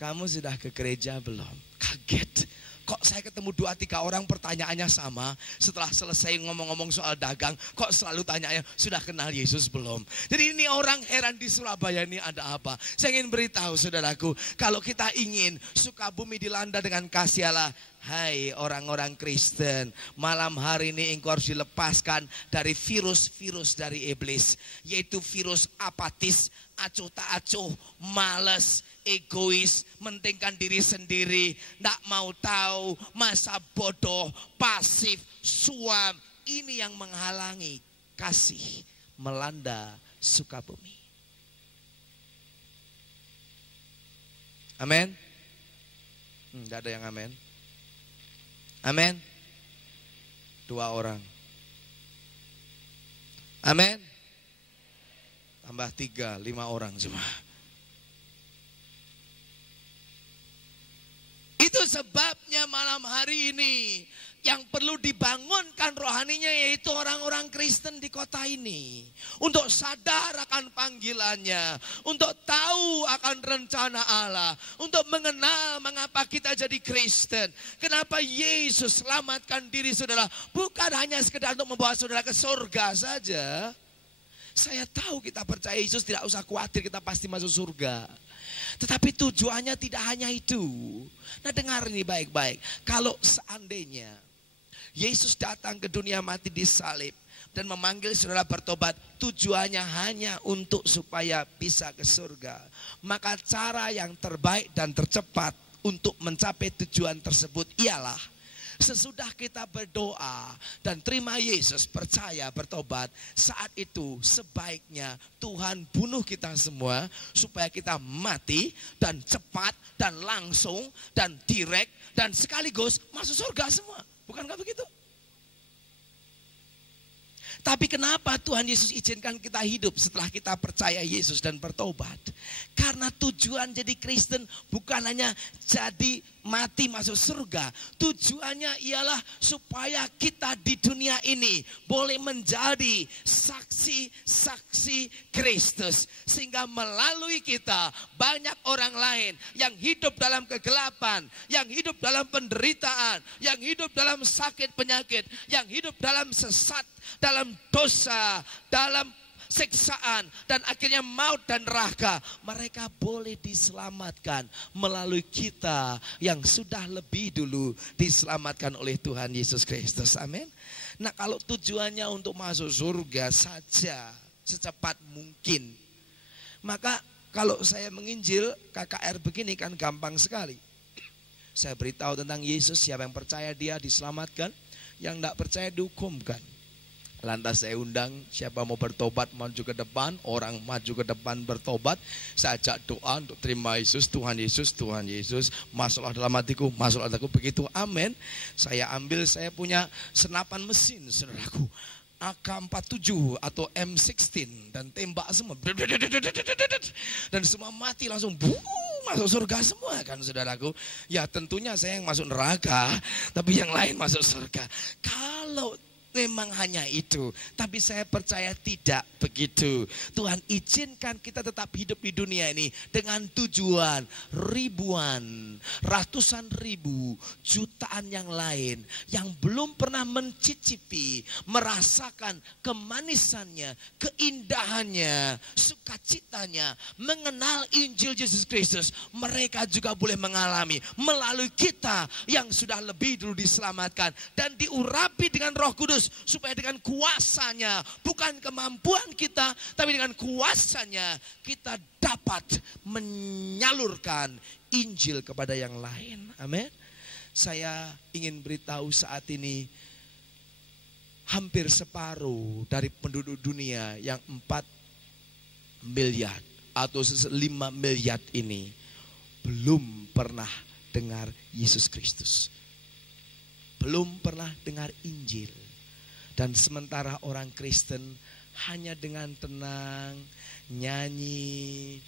"Kamu sudah ke gereja belum?" Kaget. Kok saya ketemu 2-3 orang pertanyaannya sama. Setelah selesai ngomong-ngomong soal dagang, kok selalu tanyanya, "Sudah kenal Yesus belum?" Jadi ini orang heran, di Surabaya ini ada apa. Saya ingin beritahu saudaraku, kalau kita ingin Sukabumi dilanda dengan kasih Allah, hai orang-orang Kristen, malam hari ini engkau harus dilepaskan dari virus-virus dari iblis. Yaitu virus apatis, acuh tak acuh, malas, egois, mentingkan diri sendiri, tidak mau tahu, masa bodoh, pasif, suam. Ini yang menghalangi kasih melanda Sukabumi. Amin. Tidak ada yang amin. Amin. 2 orang. Amin. Tambah 3, 5 orang cuma. Itu sebabnya malam hari ini yang perlu dibangunkan rohaninya yaitu orang-orang Kristen di kota ini. Untuk sadar akan panggilannya, untuk tahu akan rencana Allah, untuk mengenal mengapa kita jadi Kristen. Kenapa Yesus selamatkan diri saudara, bukan hanya sekedar untuk membawa saudara ke surga saja. Saya tahu kita percaya Yesus, tidak usah khawatir kita pasti masuk surga. Tetapi tujuannya tidak hanya itu. Nah, dengar ini baik-baik. Kalau seandainya Yesus datang ke dunia mati disalib dan memanggil saudara bertobat, tujuannya hanya untuk supaya bisa ke surga. Maka cara yang terbaik dan tercepat untuk mencapai tujuan tersebut ialah sesudah kita berdoa dan terima Yesus, percaya, bertobat, saat itu sebaiknya Tuhan bunuh kita semua supaya kita mati dan cepat dan langsung dan direct dan sekaligus masuk surga semua. Bukankah begitu? Tapi kenapa Tuhan Yesus izinkan kita hidup setelah kita percaya Yesus dan bertobat? Karena tujuan jadi Kristen bukan hanya jadi mati masuk surga. Tujuannya ialah supaya kita di dunia ini boleh menjadi saksi-saksi Kristus. Sehingga melalui kita banyak orang lain yang hidup dalam kegelapan, yang hidup dalam penderitaan, yang hidup dalam sakit penyakit, yang hidup dalam sesat, dalam dosa, dalam siksaan, dan akhirnya maut dan neraka. Mereka boleh diselamatkan melalui kita yang sudah lebih dulu diselamatkan oleh Tuhan Yesus Kristus. Amin. Nah, kalau tujuannya untuk masuk surga saja secepat mungkin, maka kalau saya menginjil KKR begini kan gampang sekali. Saya beritahu tentang Yesus, siapa yang percaya dia diselamatkan, yang tidak percaya dihukumkan. Lantas saya undang siapa mau bertobat maju ke depan, orang maju ke depan bertobat. Saya ajak doa untuk terima Yesus, Tuhan Yesus, Tuhan Yesus, masuklah dalam hatiku, masuklah dalam hatiku. Begitu amin, saya ambil, saya punya senapan mesin saudaraku, AK-47 atau M16 dan tembak semua. Dan semua mati langsung masuk surga semua kan saudaraku. Ya tentunya saya yang masuk neraka, tapi yang lain masuk surga. Kalau memang hanya itu, tapi saya percaya tidak begitu. Tuhan izinkan kita tetap hidup di dunia ini dengan tujuan ribuan, ratusan ribu, jutaan yang lain yang belum pernah mencicipi, merasakan kemanisannya, keindahannya, sukacitanya, mengenal Injil Yesus Kristus. Mereka juga boleh mengalami melalui kita yang sudah lebih dulu diselamatkan dan diurapi dengan Roh Kudus, supaya dengan kuasanya, bukan kemampuan kita, tapi dengan kuasanya kita dapat menyalurkan Injil kepada yang lain. Amin. Saya ingin beritahu saat ini hampir separuh dari penduduk dunia yang 4 miliar atau 5 miliar ini belum pernah dengar Yesus Kristus, belum pernah dengar Injil. Dan sementara orang Kristen hanya dengan tenang nyanyi,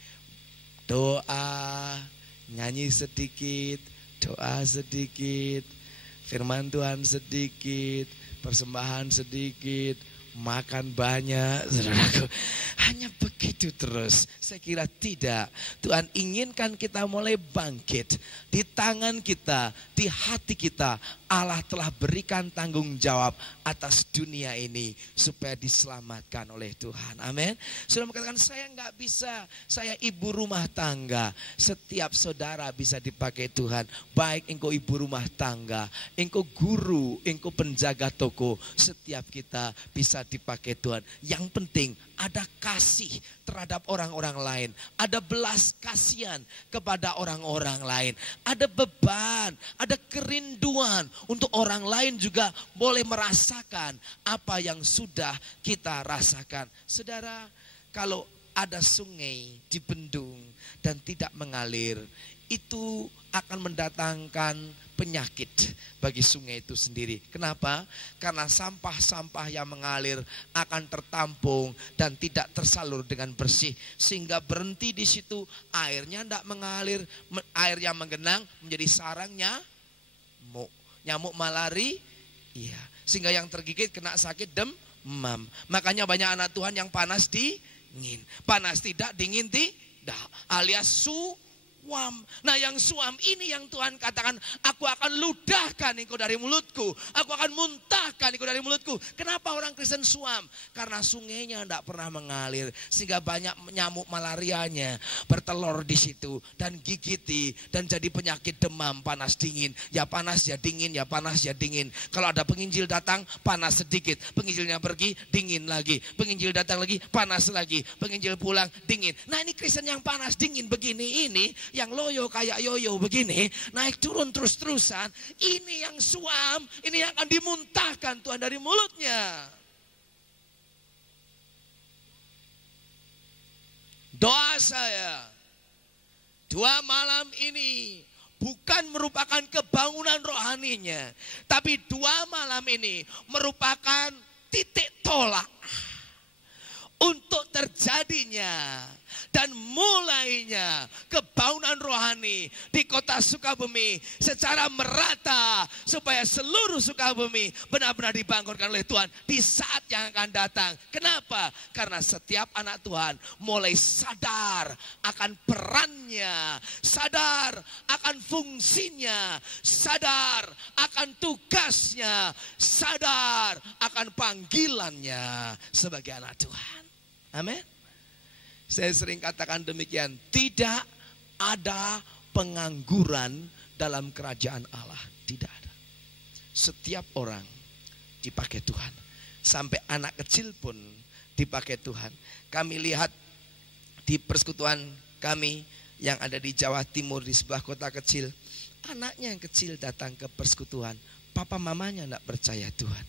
doa, nyanyi sedikit, doa sedikit, firman Tuhan sedikit, persembahan sedikit, makan banyak, saudaraku. Hanya begitu terus. Saya kira tidak. Tuhan inginkan kita mulai bangkit. Di tangan kita, di hati kita, Allah telah berikan tanggung jawab atas dunia ini supaya diselamatkan oleh Tuhan. Amin. Sudah mengatakan saya nggak bisa, saya ibu rumah tangga. Setiap saudara bisa dipakai Tuhan. Baik engkau ibu rumah tangga, engkau guru, engkau penjaga toko, setiap kita bisa dipakai Tuhan. Yang penting ada kasih terhadap orang-orang lain, ada belas kasihan kepada orang-orang lain, ada beban, ada kerinduan untuk orang lain juga boleh merasakan apa yang sudah kita rasakan. Saudara, kalau ada sungai dibendung dan tidak mengalir, itu akan mendatangkan penyakit bagi sungai itu sendiri. Kenapa? Karena sampah-sampah yang mengalir akan tertampung dan tidak tersalur dengan bersih, sehingga berhenti di situ, airnya tidak mengalir, air yang menggenang menjadi sarang nyamuk malaria, iya, sehingga yang tergigit kena sakit demam. Makanya banyak anak Tuhan yang panas dingin, panas tidak, dingin tidak, alias suam. Nah, yang suam ini yang Tuhan katakan, aku akan ludahkan engkau dari mulutku, aku akan muntahkan engkau dari mulutku. Kenapa orang Kristen suam? Karena sungainya tidak pernah mengalir, sehingga banyak nyamuk malarianya bertelur di situ dan gigiti dan jadi penyakit demam, panas dingin, ya panas ya dingin, ya panas ya dingin. Kalau ada penginjil datang panas sedikit, penginjilnya pergi dingin lagi, penginjil datang lagi panas lagi, penginjil pulang dingin. Nah, ini Kristen yang panas dingin begini ini, yang loyo kayak yoyo begini, naik turun terus-terusan, ini yang suam, ini yang akan dimuntahkan Tuhan dari mulutnya. Doa saya, 2 malam ini bukan merupakan kebangunan rohaninya, tapi 2 malam ini merupakan titik tolak untuk terjadinya dan mulainya kebangunan rohani di kota Sukabumi secara merata, supaya seluruh Sukabumi benar-benar dibangunkan oleh Tuhan di saat yang akan datang. Kenapa? Karena setiap anak Tuhan mulai sadar akan perannya, sadar akan fungsinya, sadar akan tugasnya, sadar akan panggilannya sebagai anak Tuhan. Amin. Saya sering katakan demikian, tidak ada pengangguran dalam kerajaan Allah, tidak ada. Setiap orang dipakai Tuhan, sampai anak kecil pun dipakai Tuhan. Kami lihat di persekutuan kami yang ada di Jawa Timur, di sebuah kota kecil, anaknya yang kecil datang ke persekutuan, papa mamanya tidak percaya Tuhan.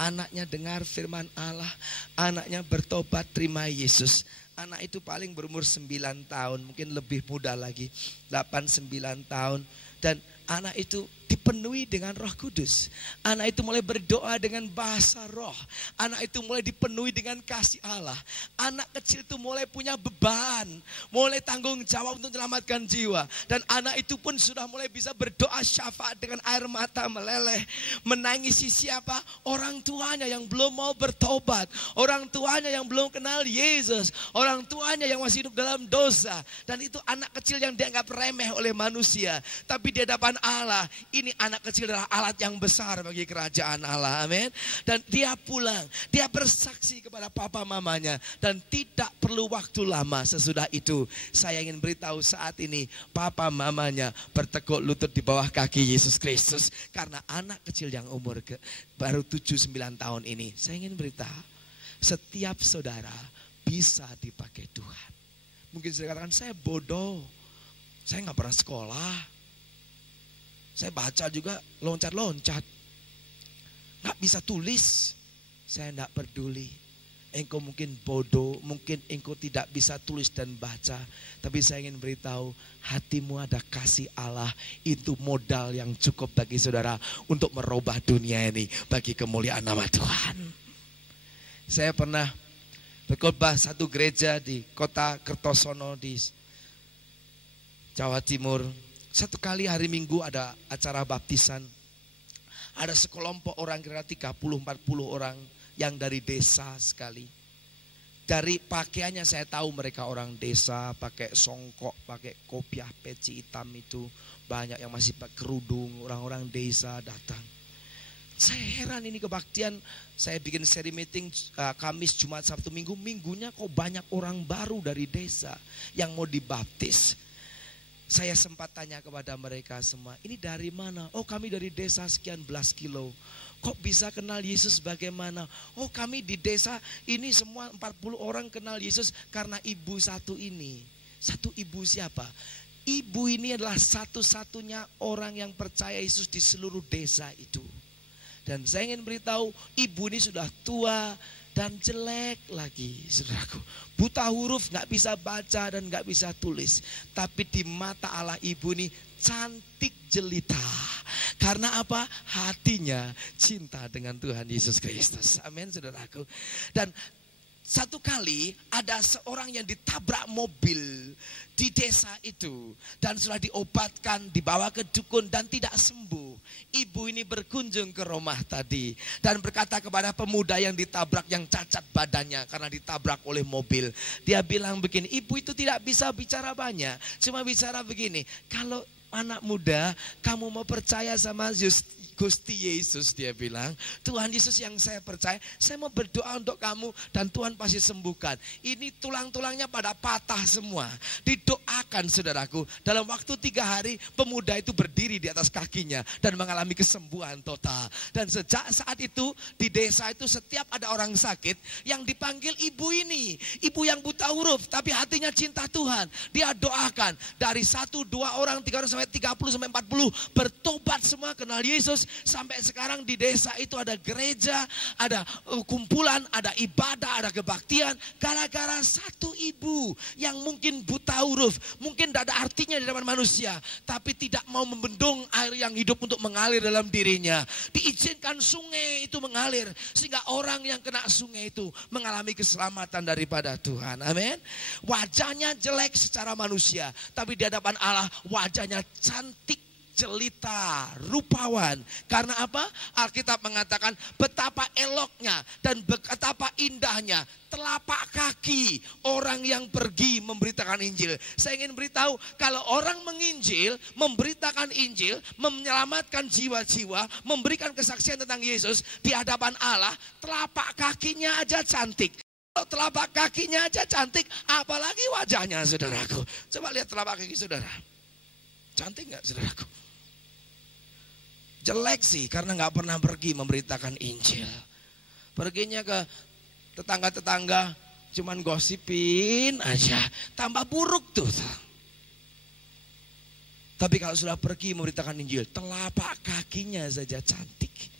Anaknya dengar firman Allah, anaknya bertobat terima Yesus. Anak itu paling berumur 9 tahun, mungkin lebih muda lagi, 8-9 tahun. Dan anak itu dipenuhi dengan Roh Kudus. Anak itu mulai berdoa dengan bahasa roh. Anak itu mulai dipenuhi dengan kasih Allah. Anak kecil itu mulai punya beban, mulai tanggung jawab untuk menyelamatkan jiwa. Dan anak itu pun sudah mulai bisa berdoa syafaat dengan air mata meleleh, menangisi siapa? Orang tuanya yang belum mau bertobat, orang tuanya yang belum kenal Yesus, orang tuanya yang masih hidup dalam dosa. Dan itu anak kecil yang dianggap remeh oleh manusia, tapi di hadapan Allah, ini anak kecil adalah alat yang besar bagi kerajaan Allah. Amin. Dan dia pulang, dia bersaksi kepada papa mamanya, dan tidak perlu waktu lama sesudah itu, saya ingin beritahu saat ini papa mamanya bertekuk lutut di bawah kaki Yesus Kristus. Karena anak kecil yang umur baru 7-9 tahun ini, saya ingin beritahu, setiap saudara bisa dipakai Tuhan. Mungkin saya katakan, saya bodoh, saya nggak pernah sekolah, saya baca juga loncat-loncat, nggak bisa tulis. Saya nggak peduli. Engkau mungkin bodoh, mungkin engkau tidak bisa tulis dan baca, tapi saya ingin beritahu, hatimu ada kasih Allah. Itu modal yang cukup bagi saudara untuk merubah dunia ini bagi kemuliaan nama Tuhan. Saya pernah berkhotbah satu gereja di kota Kertosono di Jawa Timur. Satu kali hari Minggu ada acara baptisan. Ada sekelompok orang, kira-kira 30-40 orang yang dari desa sekali. Dari pakaiannya saya tahu mereka orang desa, pakai songkok, pakai kopiah peci hitam itu. Banyak yang masih pakai kerudung, orang-orang desa datang. Saya heran, ini kebaktian, saya bikin seri meeting Kamis, Jumat, Sabtu, Minggu. Minggunya kok banyak orang baru dari desa yang mau dibaptis. Saya sempat tanya kepada mereka semua, ini dari mana? Oh, kami dari desa sekian belas kilo. Kok bisa kenal Yesus bagaimana? Oh, kami di desa ini semua 40 orang kenal Yesus karena ibu satu ini. Satu ibu siapa? Ibu ini adalah satu-satunya orang yang percaya Yesus di seluruh desa itu. Dan saya ingin beritahu, ibu ini sudah tua dan jelek lagi, saudaraku. Buta huruf, gak bisa baca dan gak bisa tulis. Tapi di mata Allah, ibu ini cantik jelita. Karena apa? Hatinya cinta dengan Tuhan Yesus Kristus. Amin, saudaraku. Dan satu kali ada seorang yang ditabrak mobil di desa itu dan sudah diobatkan, dibawa ke dukun dan tidak sembuh. Ibu ini berkunjung ke rumah tadi dan berkata kepada pemuda yang ditabrak, yang cacat badannya karena ditabrak oleh mobil. Dia bilang begini, ibu itu tidak bisa bicara banyak, cuma bicara begini, kalau anak muda, kamu mau percaya sama Gusti Yesus, dia bilang, Tuhan Yesus yang saya percaya, saya mau berdoa untuk kamu dan Tuhan pasti sembuhkan. Ini tulang-tulangnya pada patah semua. Didoakan, saudaraku. Dalam waktu 3 hari, pemuda itu berdiri di atas kakinya dan mengalami kesembuhan total. Dan sejak saat itu, di desa itu setiap ada orang sakit, yang dipanggil ibu ini. Ibu yang buta huruf, tapi hatinya cinta Tuhan. Dia doakan. Dari 1, 2 orang, 3 orang, sampai 30, sampai 40. Bertobat semua, kenal Yesus. Sampai sekarang di desa itu ada gereja, ada kumpulan, ada ibadah, ada kebaktian. Gara-gara satu ibu yang mungkin buta huruf, mungkin tidak ada artinya di hadapan manusia, tapi tidak mau membendung air yang hidup untuk mengalir dalam dirinya. Diizinkan sungai itu mengalir, sehingga orang yang kena sungai itu mengalami keselamatan daripada Tuhan. Amin. Wajahnya jelek secara manusia, tapi di hadapan Allah wajahnya cantik, jelita, rupawan. Karena apa? Alkitab mengatakan betapa eloknya dan betapa indahnya telapak kaki orang yang pergi memberitakan Injil. Saya ingin beritahu, kalau orang menginjil, memberitakan Injil, menyelamatkan jiwa-jiwa, memberikan kesaksian tentang Yesus di hadapan Allah, telapak kakinya aja cantik. Kalau telapak kakinya aja cantik, apalagi wajahnya, saudaraku. Coba lihat telapak kaki saudara. Cantik nggak, saudaraku? Jelek sih, karena nggak pernah pergi memberitakan Injil. Perginya ke tetangga-tetangga, cuman gosipin aja. Tambah buruk tuh. Tapi kalau sudah pergi memberitakan Injil, telapak kakinya saja cantik.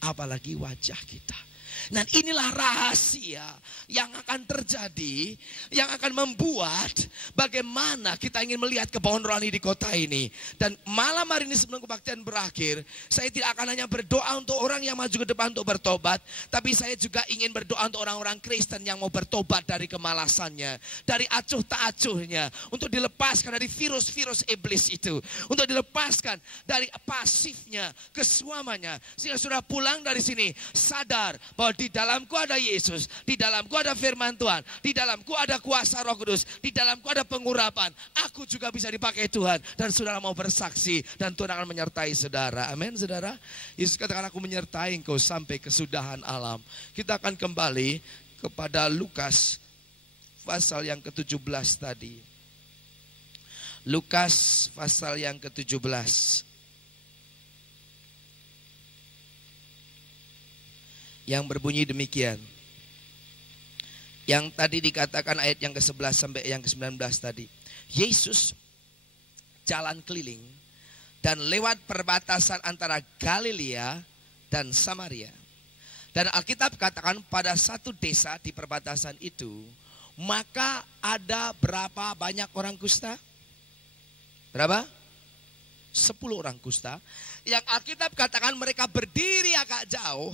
Apalagi wajah kita. Dan inilah rahasia yang akan terjadi, yang akan membuat bagaimana kita ingin melihat kebawaan rohani di kota ini. Dan malam hari ini sebelum kebaktian berakhir, saya tidak akan hanya berdoa untuk orang yang maju ke depan untuk bertobat, tapi saya juga ingin berdoa untuk orang-orang Kristen yang mau bertobat dari kemalasannya, dari acuh tak acuhnya, untuk dilepaskan dari virus-virus iblis itu, untuk dilepaskan dari pasifnya, kesuamannya, sehingga sudah pulang dari sini sadar bahwa di dalamku ada Yesus, di dalamku ada firman Tuhan, di dalamku ada kuasa Roh Kudus, di dalamku ada pengurapan. Aku juga bisa dipakai Tuhan dan saudara mau bersaksi dan Tuhan akan menyertai saudara. Amin, saudara. Yesus katakan, aku menyertai engkau sampai kesudahan alam. Kita akan kembali kepada Lukas pasal yang ke-17 tadi. Lukas pasal yang ke-17. Yang berbunyi demikian. Yang tadi dikatakan ayat yang ke-11 sampai yang ke-19 tadi. Yesus jalan keliling dan lewat perbatasan antara Galilea dan Samaria. Dan Alkitab katakan pada satu desa di perbatasan itu, maka ada berapa banyak orang kusta? Berapa? 10 orang kusta. Yang Alkitab katakan mereka berdiri agak jauh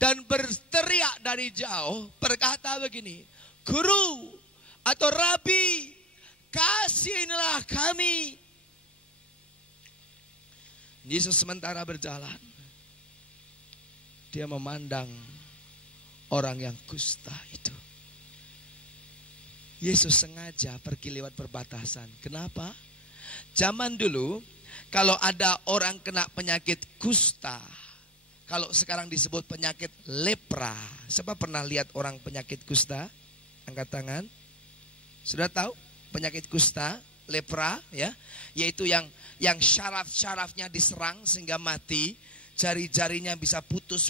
dan berteriak dari jauh, berkata begini, Guru atau Rabi, kasihanilah kami. Yesus sementara berjalan, dia memandang orang yang kusta itu. Yesus sengaja pergi lewat perbatasan. Kenapa? Zaman dulu, kalau ada orang kena penyakit kusta, kalau sekarang disebut penyakit lepra. Siapa pernah lihat orang penyakit kusta? Angkat tangan. Sudah tahu penyakit kusta, lepra, ya, yaitu yang syaraf-syarafnya diserang sehingga mati, jari-jarinya bisa putus,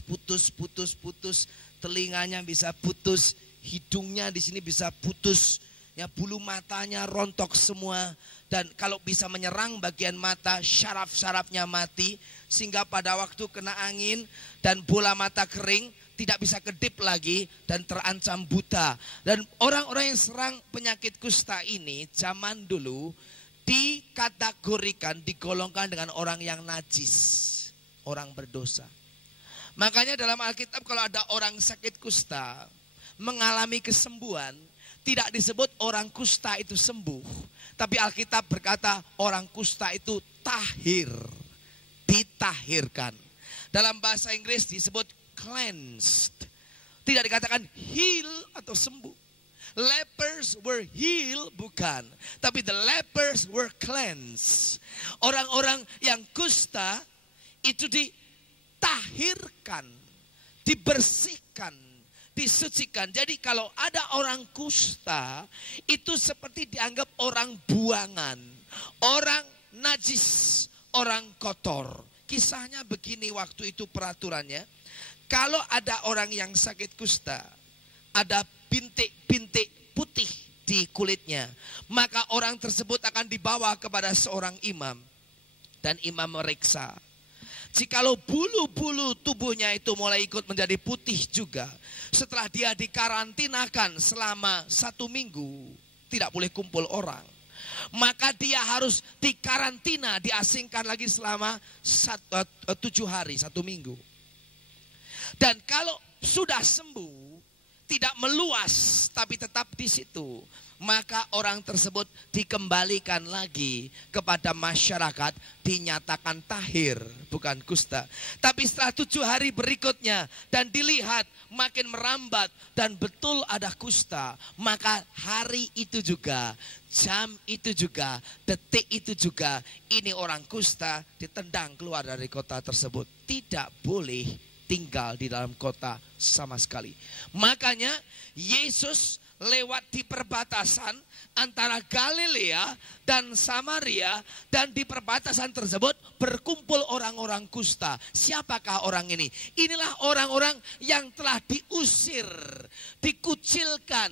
telinganya bisa putus, hidungnya di sini bisa putus, ya, bulu matanya rontok semua. Dan kalau bisa menyerang bagian mata, syaraf-syarafnya mati, sehingga pada waktu kena angin dan bola mata kering, tidak bisa kedip lagi dan terancam buta. Dan orang-orang yang serang penyakit kusta ini zaman dulu dikategorikan, digolongkan dengan orang yang najis, orang berdosa. Makanya dalam Alkitab kalau ada orang sakit kusta mengalami kesembuhan, tidak disebut orang kusta itu sembuh, tapi Alkitab berkata orang kusta itu tahir, ditahirkan. Dalam bahasa Inggris disebut cleansed, tidak dikatakan heal atau sembuh. Lepers were healed, bukan, tapi the lepers were cleansed. Orang-orang yang kusta itu ditahirkan, dibersihkan, disucikan. Jadi kalau ada orang kusta, itu seperti dianggap orang buangan, orang najis, orang kotor. Kisahnya begini waktu itu peraturannya, kalau ada orang yang sakit kusta, ada bintik-bintik putih di kulitnya, maka orang tersebut akan dibawa kepada seorang imam, dan imam meriksa. Jikalau bulu-bulu tubuhnya itu mulai ikut menjadi putih juga, setelah dia dikarantinakan selama 1 minggu, tidak boleh kumpul orang, maka dia harus dikarantina, diasingkan lagi selama 7 hari, 1 minggu. Dan kalau sudah sembuh, tidak meluas tapi tetap di situ, maka orang tersebut dikembalikan lagi kepada masyarakat, dinyatakan tahir, bukan kusta. Tapi setelah 7 hari berikutnya dan dilihat makin merambat dan betul ada kusta, maka hari itu juga, jam itu juga, detik itu juga, ini orang kusta ditendang keluar dari kota tersebut. Tidak boleh tinggal di dalam kota sama sekali. Makanya Yesus lewat di perbatasan antara Galilea dan Samaria, dan di perbatasan tersebut berkumpul orang-orang kusta. Siapakah orang ini? Inilah orang-orang yang telah diusir, dikucilkan,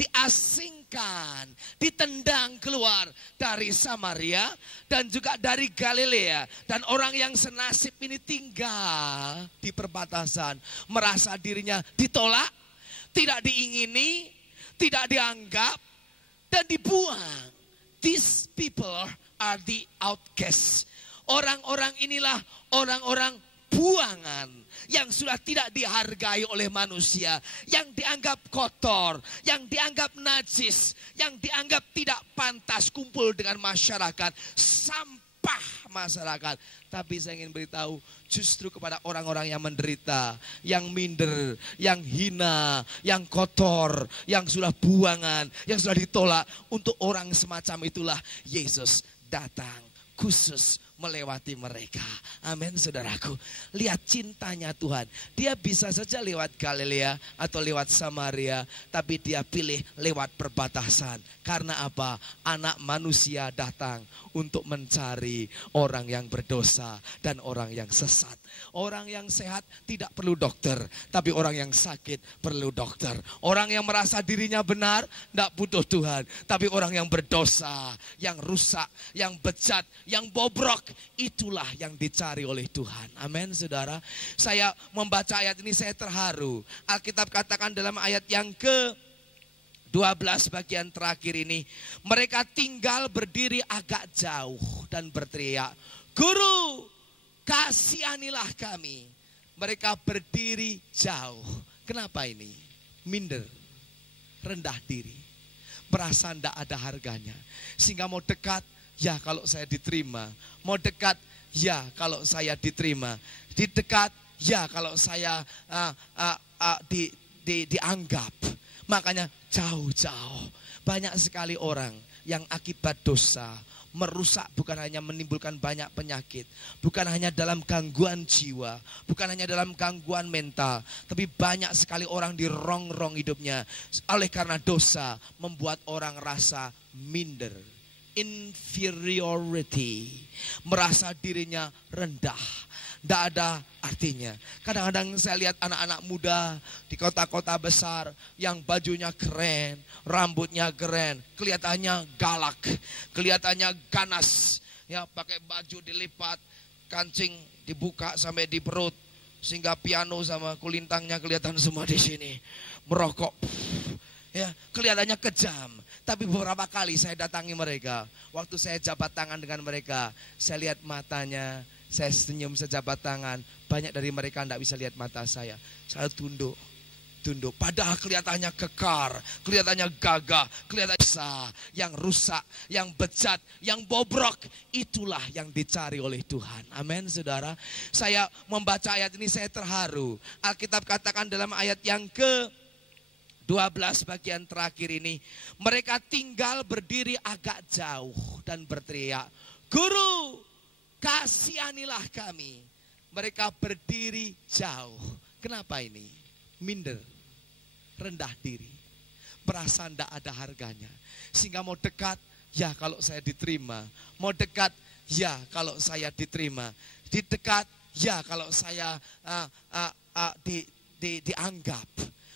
diasingkan, ditendang keluar dari Samaria dan juga dari Galilea. Dan orang yang senasib ini tinggal di perbatasan, merasa dirinya ditolak, tidak diingini, tidak dianggap, dan dibuang. These people are the outcasts. Orang-orang inilah orang-orang buangan yang sudah tidak dihargai oleh manusia, yang dianggap kotor, yang dianggap najis, yang dianggap tidak pantas kumpul dengan masyarakat, sampah masyarakat. Tapi saya ingin beritahu justru kepada orang-orang yang menderita, yang minder, yang hina, yang kotor, yang sudah buangan, yang sudah ditolak, untuk orang semacam itulah Yesus datang khusus melewati mereka. Amin, saudaraku. Lihat cintanya Tuhan. Dia bisa saja lewat Galilea atau lewat Samaria, tapi dia pilih lewat perbatasan. Karena apa? Anak manusia datang untuk mencari orang yang berdosa dan orang yang sesat. Orang yang sehat tidak perlu dokter, tapi orang yang sakit perlu dokter. Orang yang merasa dirinya benar tidak butuh Tuhan, tapi orang yang berdosa, yang rusak, yang bejat, yang bobrok, itulah yang dicari oleh Tuhan. Amin, saudara. Saya membaca ayat ini saya terharu. Alkitab katakan dalam ayat yang ke-12 bagian terakhir ini, mereka tinggal berdiri agak jauh dan berteriak, "Guru, kasihanilah kami." Mereka berdiri jauh. Kenapa ini? Minder, rendah diri, merasa tidak ada harganya, sehingga mau dekat, ya kalau saya diterima. Mau dekat, ya kalau saya diterima. Di dekat, ya kalau saya dianggap. Makanya jauh-jauh. Banyak sekali orang yang akibat dosa merusak, bukan hanya menimbulkan banyak penyakit, bukan hanya dalam gangguan jiwa, bukan hanya dalam gangguan mental, tapi banyak sekali orang dirongrong hidupnya oleh karena dosa, membuat orang rasa minder, inferiority, merasa dirinya rendah, tidak ada artinya. Kadang-kadang saya lihat anak-anak muda di kota-kota besar yang bajunya keren, rambutnya keren, kelihatannya galak, kelihatannya ganas, ya pakai baju dilipat, kancing dibuka sampai di perut, sehingga piano sama kulintangnya kelihatan semua di sini, merokok. Ya, kelihatannya kejam. Tapi beberapa kali saya datangi mereka. Waktu saya jabat tangan dengan mereka, saya lihat matanya, saya senyum sejabat tangan. Banyak dari mereka tidak bisa lihat mata saya. Saya tunduk. Padahal kelihatannya kekar, kelihatannya gagah, kelihatannya yang rusak, yang bejat, yang bobrok. Itulah yang dicari oleh Tuhan. Amin, saudara. Saya membaca ayat ini saya terharu. Alkitab katakan dalam ayat yang ke-12 bagian terakhir ini, mereka tinggal berdiri agak jauh dan berteriak, "Guru, kasihanilah kami." Mereka berdiri jauh. Kenapa ini? Minder, rendah diri, merasa tidak ada harganya. Sehingga mau dekat, ya kalau saya diterima. Mau dekat, ya kalau saya diterima. Didekat, ya kalau saya dianggap.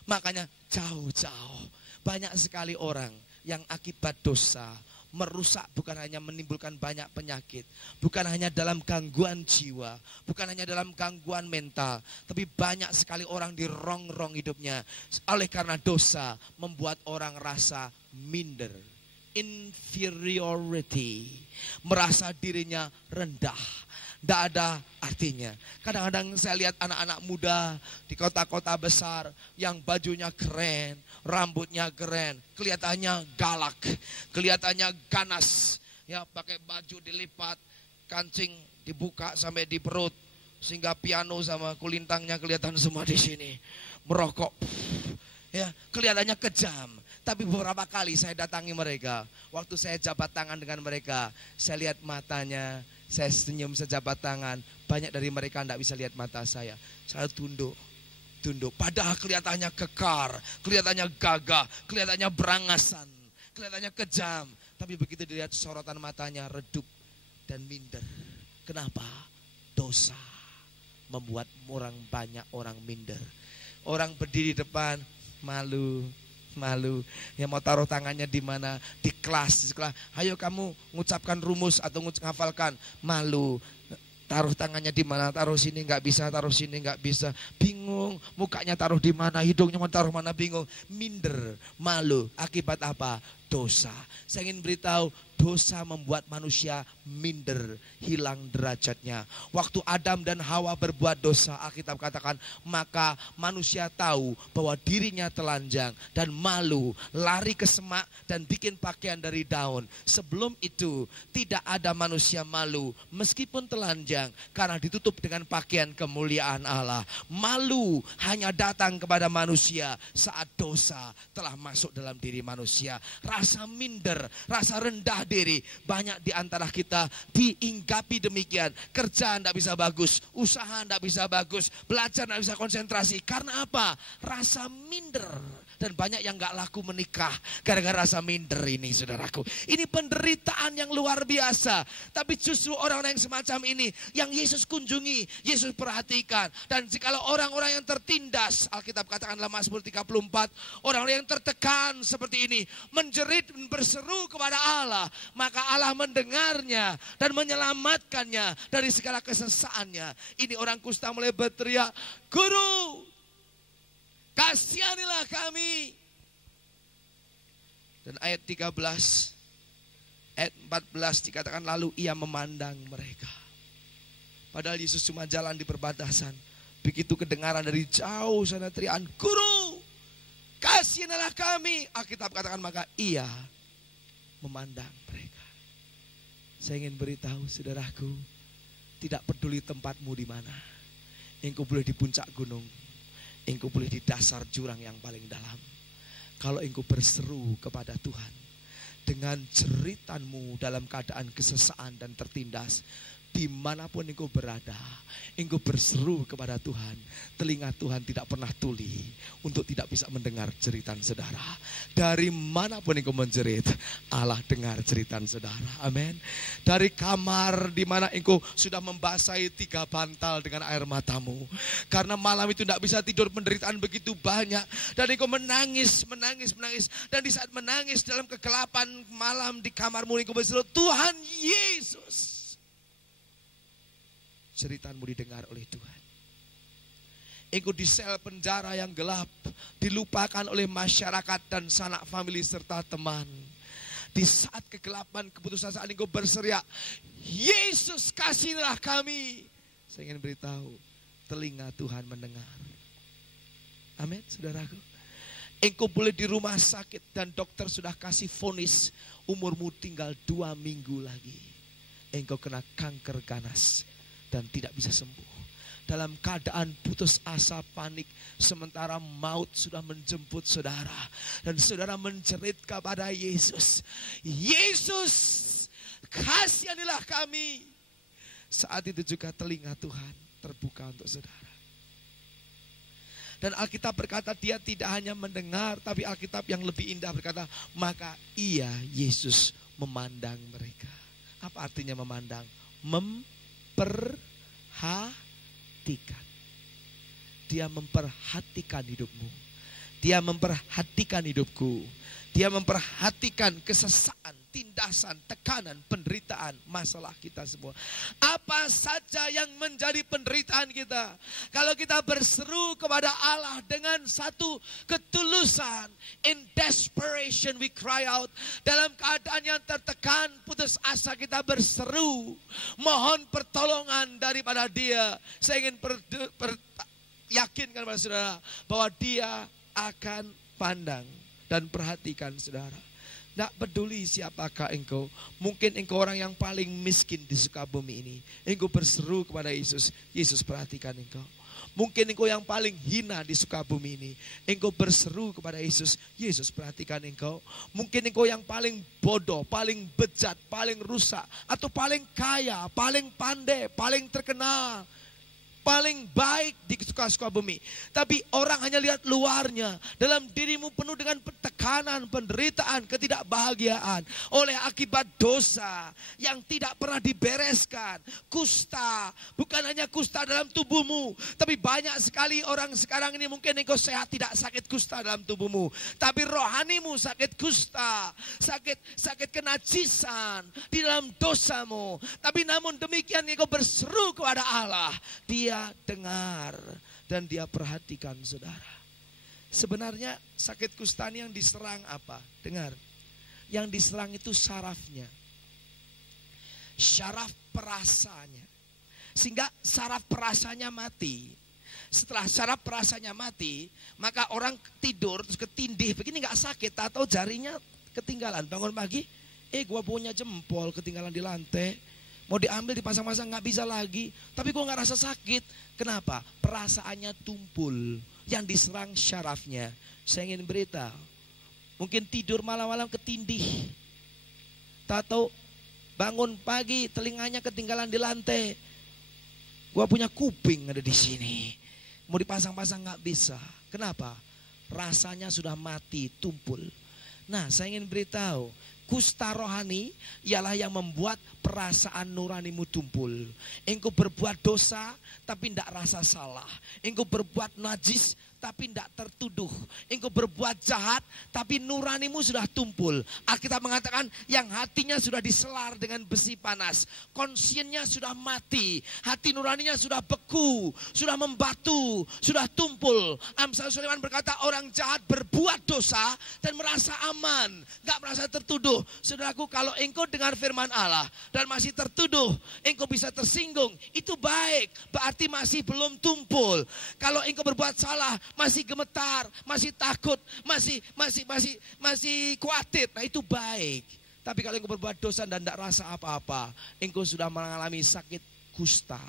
Makanya jauh-jauh. Banyak sekali orang yang akibat dosa merusak, bukan hanya menimbulkan banyak penyakit, bukan hanya dalam gangguan jiwa, bukan hanya dalam gangguan mental, tapi banyak sekali orang dirongrong hidupnya oleh karena dosa, membuat orang rasa minder, inferiority, merasa dirinya rendah. Tidak ada artinya. Kadang-kadang saya lihat anak-anak muda di kota-kota besar yang bajunya keren, rambutnya keren, kelihatannya galak, kelihatannya ganas. Ya, pakai baju dilipat, kancing dibuka sampai di perut, sehingga piano sama kulintangnya kelihatan semua di sini. Merokok, ya, kelihatannya kejam. Tapi beberapa kali saya datangi mereka. Waktu saya jabat tangan dengan mereka, saya lihat matanya, saya senyum sejabat tangan. Banyak dari mereka tidak bisa lihat mata saya. Saya tunduk. Padahal kelihatannya kekar, kelihatannya gagah, kelihatannya berangasan, kelihatannya kejam. Tapi begitu dilihat sorotan matanya redup dan minder. Kenapa? Dosa membuat banyak orang minder. Orang berdiri di depan, malu. Ya, mau taruh tangannya di mana? Di kelas. Ayo kamu ngucapkan rumus atau ngafalkan. Malu. Taruh tangannya di mana? Taruh sini nggak bisa, taruh sini nggak bisa. Bingung. Mukanya taruh di mana? Hidungnya mau taruh mana? Bingung. Minder, malu. Akibat apa? Dosa. Saya ingin beritahu, dosa membuat manusia minder, hilang derajatnya. Waktu Adam dan Hawa berbuat dosa, Alkitab katakan, maka manusia tahu bahwa dirinya telanjang dan malu, lari ke semak dan bikin pakaian dari daun. Sebelum itu tidak ada manusia malu meskipun telanjang, karena ditutup dengan pakaian kemuliaan Allah. Malu hanya datang kepada manusia saat dosa telah masuk dalam diri manusia. Rasa minder, rasa rendah diri. Banyak di antara kita diinggapi demikian. Kerjaan tidak bisa bagus, usaha tidak bisa bagus, belajar tidak bisa konsentrasi. Karena apa? Rasa minder. Dan banyak yang gak laku menikah gara-gara rasa minder ini, saudaraku. Ini penderitaan yang luar biasa. Tapi justru orang-orang yang semacam ini yang Yesus kunjungi, Yesus perhatikan. Dan jikalau orang-orang yang tertindas, Alkitab katakan dalam Mazmur 34, orang-orang yang tertekan seperti ini menjerit dan berseru kepada Allah, maka Allah mendengarnya dan menyelamatkannya dari segala kesesaannya. Ini orang kusta mulai berteriak, "Guru, kasihanilah kami." Dan ayat 13, ayat 14 dikatakan, lalu ia memandang mereka. Padahal Yesus cuma jalan di perbatasan. Begitu kedengaran dari jauh sana teriakan, "Guru, kasihanilah kami." Alkitab katakan maka ia memandang mereka. Saya ingin beritahu saudaraku, tidak peduli tempatmu di mana. Engkau boleh di puncak gunung, engkau boleh di dasar jurang yang paling dalam. Kalau engkau berseru kepada Tuhan dengan jeritanmu dalam keadaan kesesaan dan tertindas, dimanapun engkau berada, engkau berseru kepada Tuhan, telinga Tuhan tidak pernah tuli untuk tidak bisa mendengar jeritan saudara. Dari manapun engkau menjerit, Allah dengar jeritan saudara. Amin. Dari kamar di mana engkau sudah membasahi 3 bantal dengan air matamu, karena malam itu tidak bisa tidur, penderitaan begitu banyak, dan engkau menangis. Dan di saat menangis dalam kegelapan malam di kamarmu, engkau berseru, "Tuhan Yesus." Ceritamu didengar oleh Tuhan. Engkau di sel penjara yang gelap, dilupakan oleh masyarakat dan sanak famili serta teman. Di saat kegelapan keputusasaan engkau berseria, Yesus kasihilah kami. Saya ingin beritahu, telinga Tuhan mendengar. Amin, saudaraku. Engkau boleh di rumah sakit dan dokter sudah kasih vonis umurmu tinggal 2 minggu lagi. Engkau kena kanker ganas dan tidak bisa sembuh. Dalam keadaan putus asa, panik, sementara maut sudah menjemput saudara. Dan saudara menjerit kepada Yesus, Yesus, kasihanilah kami. Saat itu juga telinga Tuhan terbuka untuk saudara. Dan Alkitab berkata dia tidak hanya mendengar, tapi Alkitab yang lebih indah berkata, maka ia, Yesus, memandang mereka. Apa artinya memandang? Memperhatikan. Dia memperhatikan hidupmu. Dia memperhatikan hidupku. Dia memperhatikan kesesaan, tindasan, tekanan, penderitaan, masalah kita semua. Apa saja yang menjadi penderitaan kita, kalau kita berseru kepada Allah dengan satu ketulusan, in desperation we cry out. Dalam keadaan yang tertekan, putus asa, kita berseru, mohon pertolongan daripada Dia. Saya ingin yakinkan kepada saudara bahwa Dia akan pandang dan perhatikan saudara. Tidak peduli siapakah engkau. Mungkin engkau orang yang paling miskin di Sukabumi ini. Engkau berseru kepada Yesus, Yesus perhatikan engkau. Mungkin engkau yang paling hina di Sukabumi ini. Engkau berseru kepada Yesus, Yesus perhatikan engkau. Mungkin engkau yang paling bodoh, paling bejat, paling rusak, atau paling kaya, paling pandai, paling terkenal, paling baik di Sukabumi. Tapi orang hanya lihat luarnya. Dalam dirimu penuh dengan tekanan, penderitaan, ketidakbahagiaan. Oleh akibat dosa yang tidak pernah dibereskan. Kusta. Bukan hanya kusta dalam tubuhmu. Tapi banyak sekali orang sekarang ini mungkin engkau sehat, tidak sakit kusta dalam tubuhmu. Tapi rohanimu sakit kusta. Sakit kenajisan di dalam dosamu. Tapi namun demikian engkau berseru kepada Allah. Dia dengar dan dia perhatikan saudara. Sebenarnya sakit kusta ini yang diserang apa? Dengar. Yang diserang itu sarafnya. Saraf perasanya. Sehingga saraf perasanya mati. Setelah saraf perasanya mati, maka orang tidur terus ketindih begini nggak sakit, atau jarinya ketinggalan. Bangun pagi, gua punya jempol ketinggalan di lantai. Mau diambil dipasang-pasang nggak bisa lagi. Tapi gue nggak rasa sakit. Kenapa? Perasaannya tumpul. Yang diserang syarafnya. Saya ingin beritahu. Mungkin tidur malam-malam ketindih. Tahu bangun pagi telinganya ketinggalan di lantai. Gue punya kuping ada di sini. Mau dipasang-pasang nggak bisa. Kenapa? Rasanya sudah mati, tumpul. Nah, saya ingin beritahu. Kusta rohani ialah yang membuat perasaan nuranimu tumpul. Engkau berbuat dosa tapi tidak rasa salah. Engkau berbuat najis tapi tidak tertuduh. Engkau berbuat jahat tapi nuranimu sudah tumpul. Alkitab mengatakan yang hatinya sudah diselar dengan besi panas. Konsiennya sudah mati. Hati nuraninya sudah beku, sudah membatu, sudah tumpul. Amsal Sulaiman berkata orang jahat berbuat dosa dan merasa aman, gak merasa tertuduh. Saudaraku, kalau engkau dengar firman Allah dan masih tertuduh, engkau bisa tersinggung, itu baik, berarti masih belum tumpul. Kalau engkau berbuat salah, masih gemetar, masih takut, masih khawatir, nah itu baik. Tapi kalau engkau berbuat dosa dan tidak rasa apa-apa, engkau sudah mengalami sakit kusta.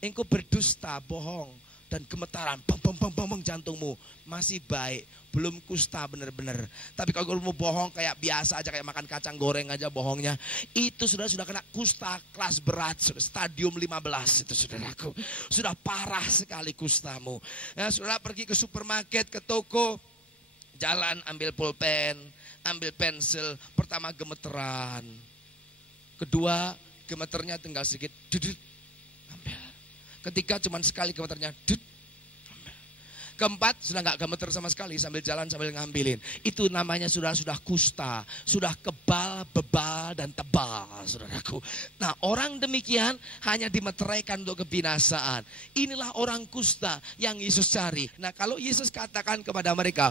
Engkau berdusta, bohong, dan gemetaran, bang jantungmu, masih baik, belum kusta benar-benar. Tapi kalau kamu bohong kayak biasa aja, kayak makan kacang goreng aja bohongnya, itu sudah kena kusta kelas berat, stadium 15 itu saudaraku. Sudah parah sekali kustamu. Nah, saudara pergi ke supermarket, ke toko, jalan ambil pulpen, ambil pensil, pertama gemeteran, kedua gemeternya tinggal sedikit, ambil. Ketiga cuman sekali gemeternya, Keempat, sudah nggak gemeter sama sekali sambil jalan sambil ngambilin. Itu namanya sudah kusta, sudah kebal, bebal, dan tebal, saudaraku. Nah, orang demikian hanya dimeteraikan untuk kebinasaan. Inilah orang kusta yang Yesus cari. Nah, kalau Yesus katakan kepada mereka,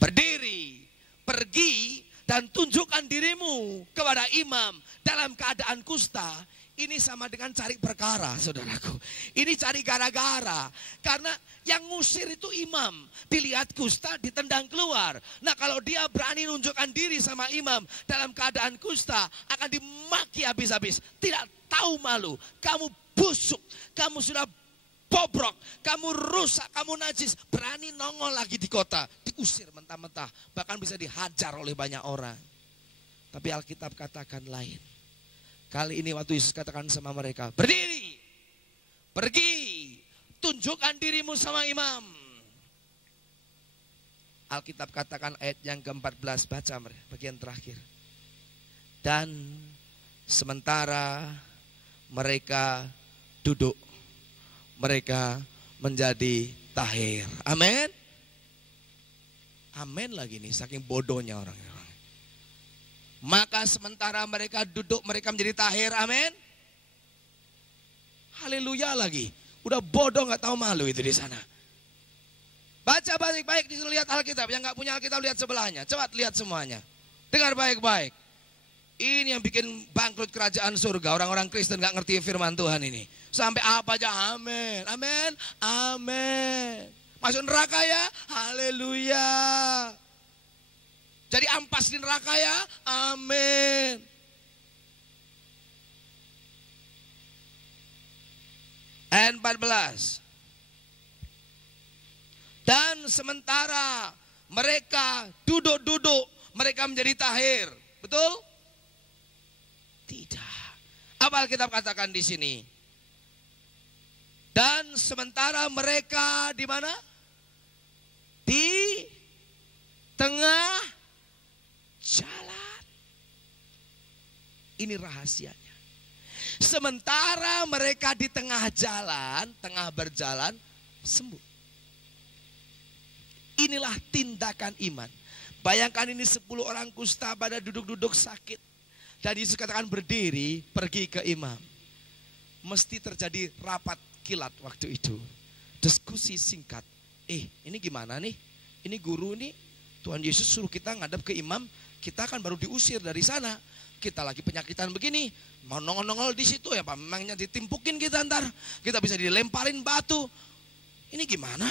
berdiri, pergi, dan tunjukkan dirimu kepada imam dalam keadaan kusta. Ini sama dengan cari perkara, saudaraku. Ini cari gara-gara. Karena yang ngusir itu imam. Dilihat kusta, ditendang keluar. Nah, kalau dia berani nunjukkan diri sama imam dalam keadaan kusta, akan dimaki habis-habis. Tidak tahu malu. Kamu busuk. Kamu sudah bobrok. Kamu rusak. Kamu najis. Berani nongol lagi di kota. Diusir mentah-mentah. Bahkan bisa dihajar oleh banyak orang. Tapi Alkitab katakan lain. Kali ini waktu Yesus katakan sama mereka, berdiri, pergi, tunjukkan dirimu sama imam. Alkitab katakan ayat yang ke-14, baca bagian terakhir. Dan sementara mereka duduk, mereka menjadi tahir. Amin. Amin lagi nih, saking bodohnya orang. Maka sementara mereka duduk, mereka menjadi tahir. Amin. Haleluya lagi. Udah bodoh gak tahu malu itu di sana. Baca baik-baik, disuruh lihat Alkitab. Yang gak punya Alkitab lihat sebelahnya. Coba lihat semuanya. Dengar baik-baik. Ini yang bikin bangkrut kerajaan surga. Orang-orang Kristen gak ngerti firman Tuhan ini. Sampai apa aja amin. Amin. Amin. Masuk neraka ya. Haleluya. Jadi ampas di neraka ya, amin. Ayat 14. Dan sementara mereka duduk-duduk, mereka menjadi tahir. Betul? Tidak. Apa Alkitab katakan di sini? Dan sementara mereka di mana? Di tengah jalan. Ini rahasianya. Sementara mereka di tengah jalan, tengah berjalan, sembuh. Inilah tindakan iman. Bayangkan ini 10 orang kusta pada duduk-duduk sakit. Dan Yesus katakan berdiri, pergi ke imam. Mesti terjadi rapat kilat waktu itu. Diskusi singkat. Ini gimana nih? Ini guru nih. Tuhan Yesus suruh kita ngadep ke imam. Kita kan baru diusir dari sana. Kita lagi penyakitan begini. Mau nongol-nongol di situ ya Pak. Memangnya ditimpukin kita ntar. Kita bisa dilemparin batu. Ini gimana?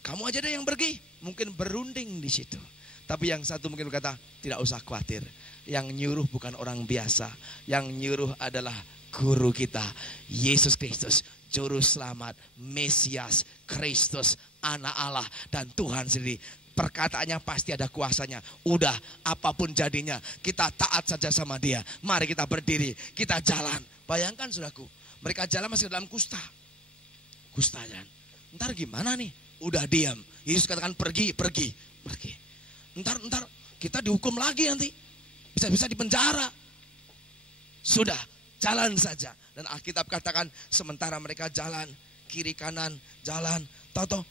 Kamu aja deh yang pergi. Mungkin berunding di situ. Tapi yang satu mungkin berkata, tidak usah khawatir. Yang nyuruh bukan orang biasa. Yang nyuruh adalah guru kita. Yesus Kristus. Juru selamat. Mesias. Kristus. Anak Allah. Dan Tuhan sendiri. Perkataannya pasti ada kuasanya. Udah apapun jadinya, kita taat saja sama dia. Mari kita berdiri, kita jalan. Bayangkan saudaraku, mereka jalan masih dalam kusta. Kusta jalan. Ntar gimana nih? Udah diam. Yesus katakan pergi. Ntar kita dihukum lagi nanti. Bisa-bisa dipenjara. Sudah, jalan saja. Dan Alkitab katakan sementara mereka jalan, kiri kanan, jalan. Tahu-tahu,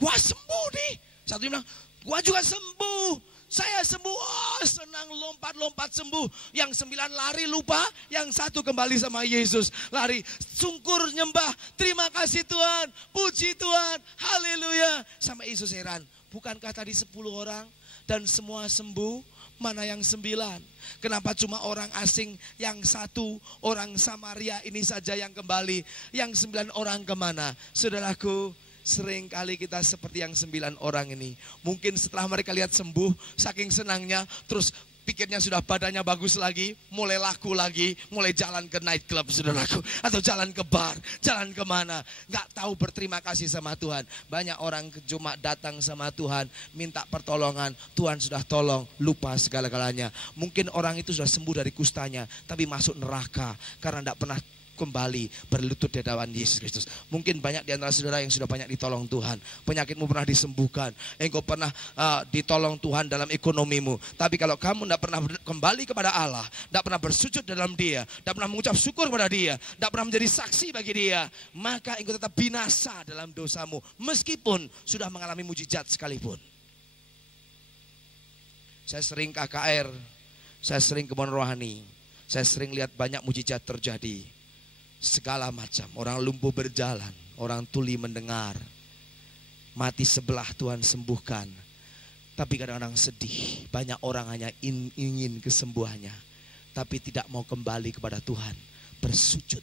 gua sembuh nih. Satu bilang, gua juga sembuh. Saya sembuh. Oh, senang lompat-lompat sembuh. Yang 9 lari lupa. Yang 1 kembali sama Yesus. Lari. Sungkur nyembah. Terima kasih Tuhan. Puji Tuhan. Haleluya. Sama Yesus heran. Bukankah tadi 10 orang dan semua sembuh? Mana yang 9? Kenapa cuma orang asing yang 1 orang Samaria ini saja yang kembali? Yang 9 orang kemana? Saudaraku, sering kali kita seperti yang 9 orang ini. Mungkin setelah mereka lihat sembuh, saking senangnya, terus pikirnya sudah badannya bagus lagi, mulai laku lagi, mulai jalan ke night club, saudaraku. Atau jalan ke bar, jalan kemana. Gak tahu berterima kasih sama Tuhan. Banyak orang cuma datang sama Tuhan, minta pertolongan. Tuhan sudah tolong, lupa segala-galanya. Mungkin orang itu sudah sembuh dari kustanya, tapi masuk neraka. Karena gak pernah kembali berlutut di hadapan Yesus Kristus. Mungkin banyak di antara saudara yang sudah banyak ditolong Tuhan. Penyakitmu pernah disembuhkan. Engkau pernah ditolong Tuhan dalam ekonomimu. Tapi kalau kamu tidak pernah kembali kepada Allah, tidak pernah bersujud dalam Dia, tidak pernah mengucap syukur kepada Dia, tidak pernah menjadi saksi bagi Dia, maka engkau tetap binasa dalam dosamu. Meskipun sudah mengalami mujizat sekalipun. Saya sering KKR, saya sering kebun rohani, saya sering lihat banyak mujizat terjadi. Segala macam, orang lumpuh berjalan, orang tuli mendengar, mati sebelah Tuhan sembuhkan. Tapi kadang-kadang sedih, banyak orang hanya ingin kesembuhannya, tapi tidak mau kembali kepada Tuhan, bersujud,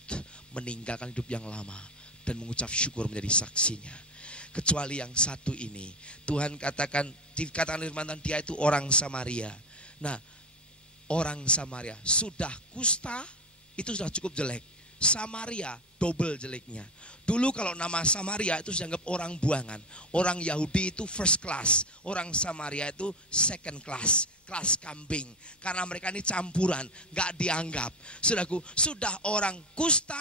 meninggalkan hidup yang lama, dan mengucap syukur menjadi saksinya. Kecuali yang satu ini, Tuhan dikatakan firman dia itu orang Samaria. Nah, orang Samaria sudah kusta, itu sudah cukup jelek. Samaria double jeleknya. Dulu kalau nama Samaria itu dianggap orang buangan. Orang Yahudi itu first class, orang Samaria itu second class, kelas kambing. Karena mereka ini campuran, gak dianggap. Saudaraku, sudah orang kusta,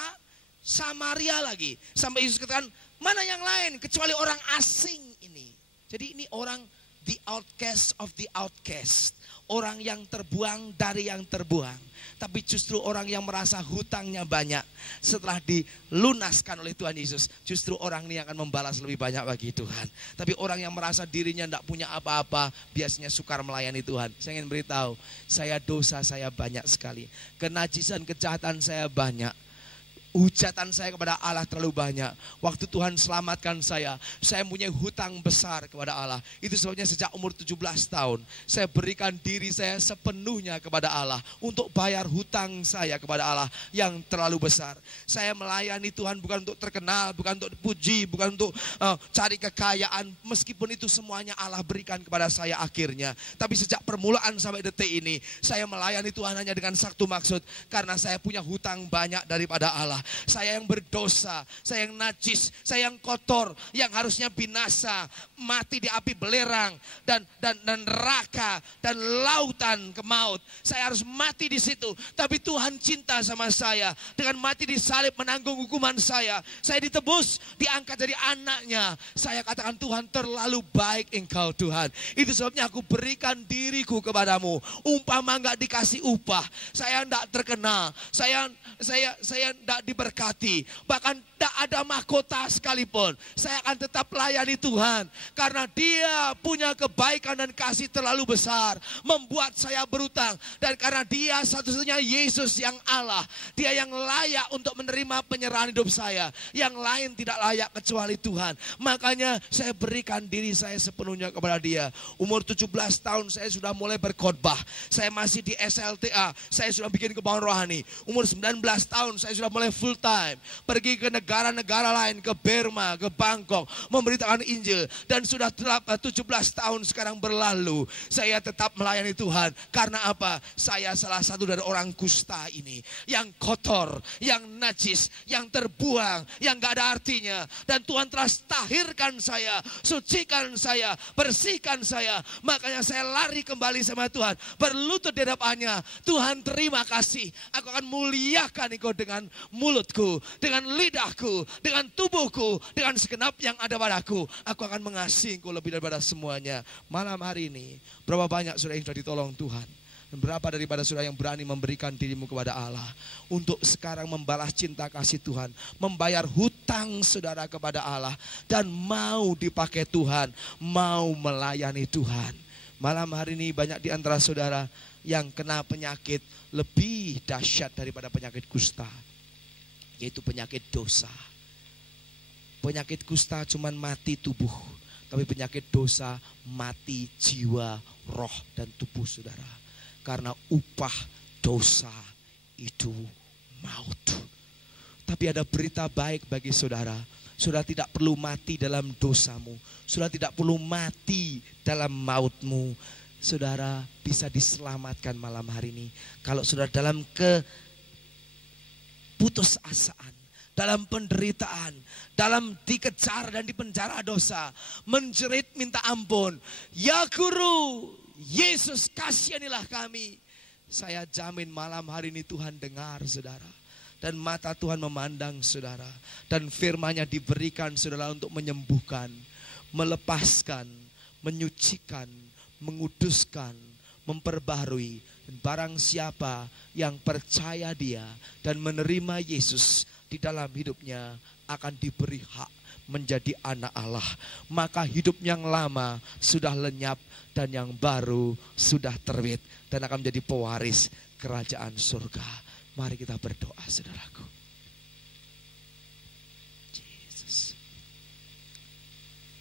Samaria lagi. Sampai Yesus katakan, mana yang lain kecuali orang asing ini. Jadi ini orang the outcast of the outcast. Orang yang terbuang dari yang terbuang. Tapi justru orang yang merasa hutangnya banyak, setelah dilunaskan oleh Tuhan Yesus, justru orang ini akan membalas lebih banyak bagi Tuhan. Tapi orang yang merasa dirinya tidak punya apa-apa, biasanya sukar melayani Tuhan. Saya ingin beritahu, dosa saya banyak sekali. Kenajisan, kejahatan saya banyak. Hujatan saya kepada Allah terlalu banyak. Waktu Tuhan selamatkan saya mempunyai hutang besar kepada Allah. Itu sebabnya sejak umur 17 tahun, saya berikan diri saya sepenuhnya kepada Allah untuk bayar hutang saya kepada Allah yang terlalu besar. Saya melayani Tuhan bukan untuk terkenal, bukan untuk dipuji, bukan untuk cari kekayaan. Meskipun itu semuanya Allah berikan kepada saya akhirnya. Tapi sejak permulaan sampai detik ini, saya melayani Tuhan hanya dengan satu maksud. Karena saya punya hutang banyak daripada Allah. Saya yang berdosa, saya yang najis, saya yang kotor, yang harusnya binasa, mati di api belerang dan neraka dan lautan ke maut. Saya harus mati di situ, tapi Tuhan cinta sama saya dengan mati di salib menanggung hukuman saya. Saya ditebus, diangkat jadi anaknya. Saya katakan, Tuhan, terlalu baik Engkau Tuhan. Itu sebabnya aku berikan diriku kepadamu. Umpama enggak dikasih upah, saya enggak terkenal, saya enggak diberkati, bahkan tidak ada mahkota sekalipun, saya akan tetap layani Tuhan. Karena Dia punya kebaikan dan kasih terlalu besar, membuat saya berutang. Dan karena Dia satu-satunya Yesus yang Allah, Dia yang layak untuk menerima penyerahan hidup saya. Yang lain tidak layak kecuali Tuhan. Makanya saya berikan diri saya sepenuhnya kepada Dia. Umur 17 tahun saya sudah mulai berkhotbah. Saya masih di SLTA, saya sudah bikin kebawaan rohani. Umur 19 tahun saya sudah mulai full time, pergi ke negara-negara lain, ke Burma, ke Bangkok, memberitakan Injil. Dan sudah 17 tahun sekarang berlalu, saya tetap melayani Tuhan. Karena apa? Saya salah satu dari orang kusta ini, yang kotor, yang najis, yang terbuang, yang gak ada artinya. Dan Tuhan telah tahirkan saya, sucikan saya, bersihkan saya. Makanya saya lari kembali sama Tuhan, berlutut di hadapannya. Tuhan, terima kasih, aku akan muliakan Engkau dengan mulutku, dengan lidahku, dengan tubuhku, dengan segenap yang ada padaku. Aku akan mengasihi Engkau lebih daripada semuanya. Malam hari ini, berapa banyak saudara yang sudah ditolong Tuhan? Dan berapa daripada saudara yang berani memberikan dirimu kepada Allah untuk sekarang membalas cinta kasih Tuhan, membayar hutang saudara kepada Allah, dan mau dipakai Tuhan, mau melayani Tuhan. Malam hari ini banyak di antara saudara yang kena penyakit lebih dahsyat daripada penyakit kusta, yaitu penyakit dosa. Penyakit kusta cuman mati tubuh, tapi penyakit dosa mati jiwa, roh, dan tubuh saudara. Karena upah dosa itu maut. Tapi ada berita baik bagi saudara. Saudara tidak perlu mati dalam dosamu. Saudara tidak perlu mati dalam mautmu. Saudara bisa diselamatkan malam hari ini. Kalau saudara dalam keputusasaan, dalam penderitaan, dalam dikejar dan dipenjara dosa, menjerit minta ampun, ya Guru, Yesus kasihanilah kami. Saya jamin malam hari ini Tuhan dengar saudara. Dan mata Tuhan memandang saudara. Dan firman-Nya diberikan saudara untuk menyembuhkan, melepaskan, menyucikan, menguduskan, memperbaharui. Dan barang siapa yang percaya Dia dan menerima Yesus di dalam hidupnya akan diberi hak menjadi anak Allah. Maka hidup yang lama sudah lenyap dan yang baru sudah terbit dan akan menjadi pewaris kerajaan surga. Mari kita berdoa, saudaraku. Yesus.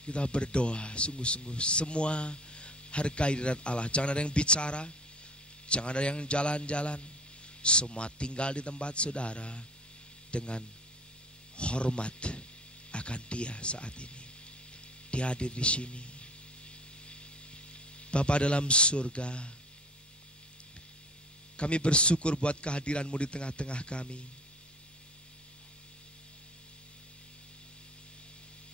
Kita berdoa sungguh-sungguh. Semua hargai hadirat Allah. Jangan ada yang bicara, jangan ada yang jalan-jalan. Semua tinggal di tempat saudara dengan hormat akan Dia saat ini. Dia hadir di sini. Bapa dalam surga, kami bersyukur buat kehadiran-Mu di tengah-tengah kami.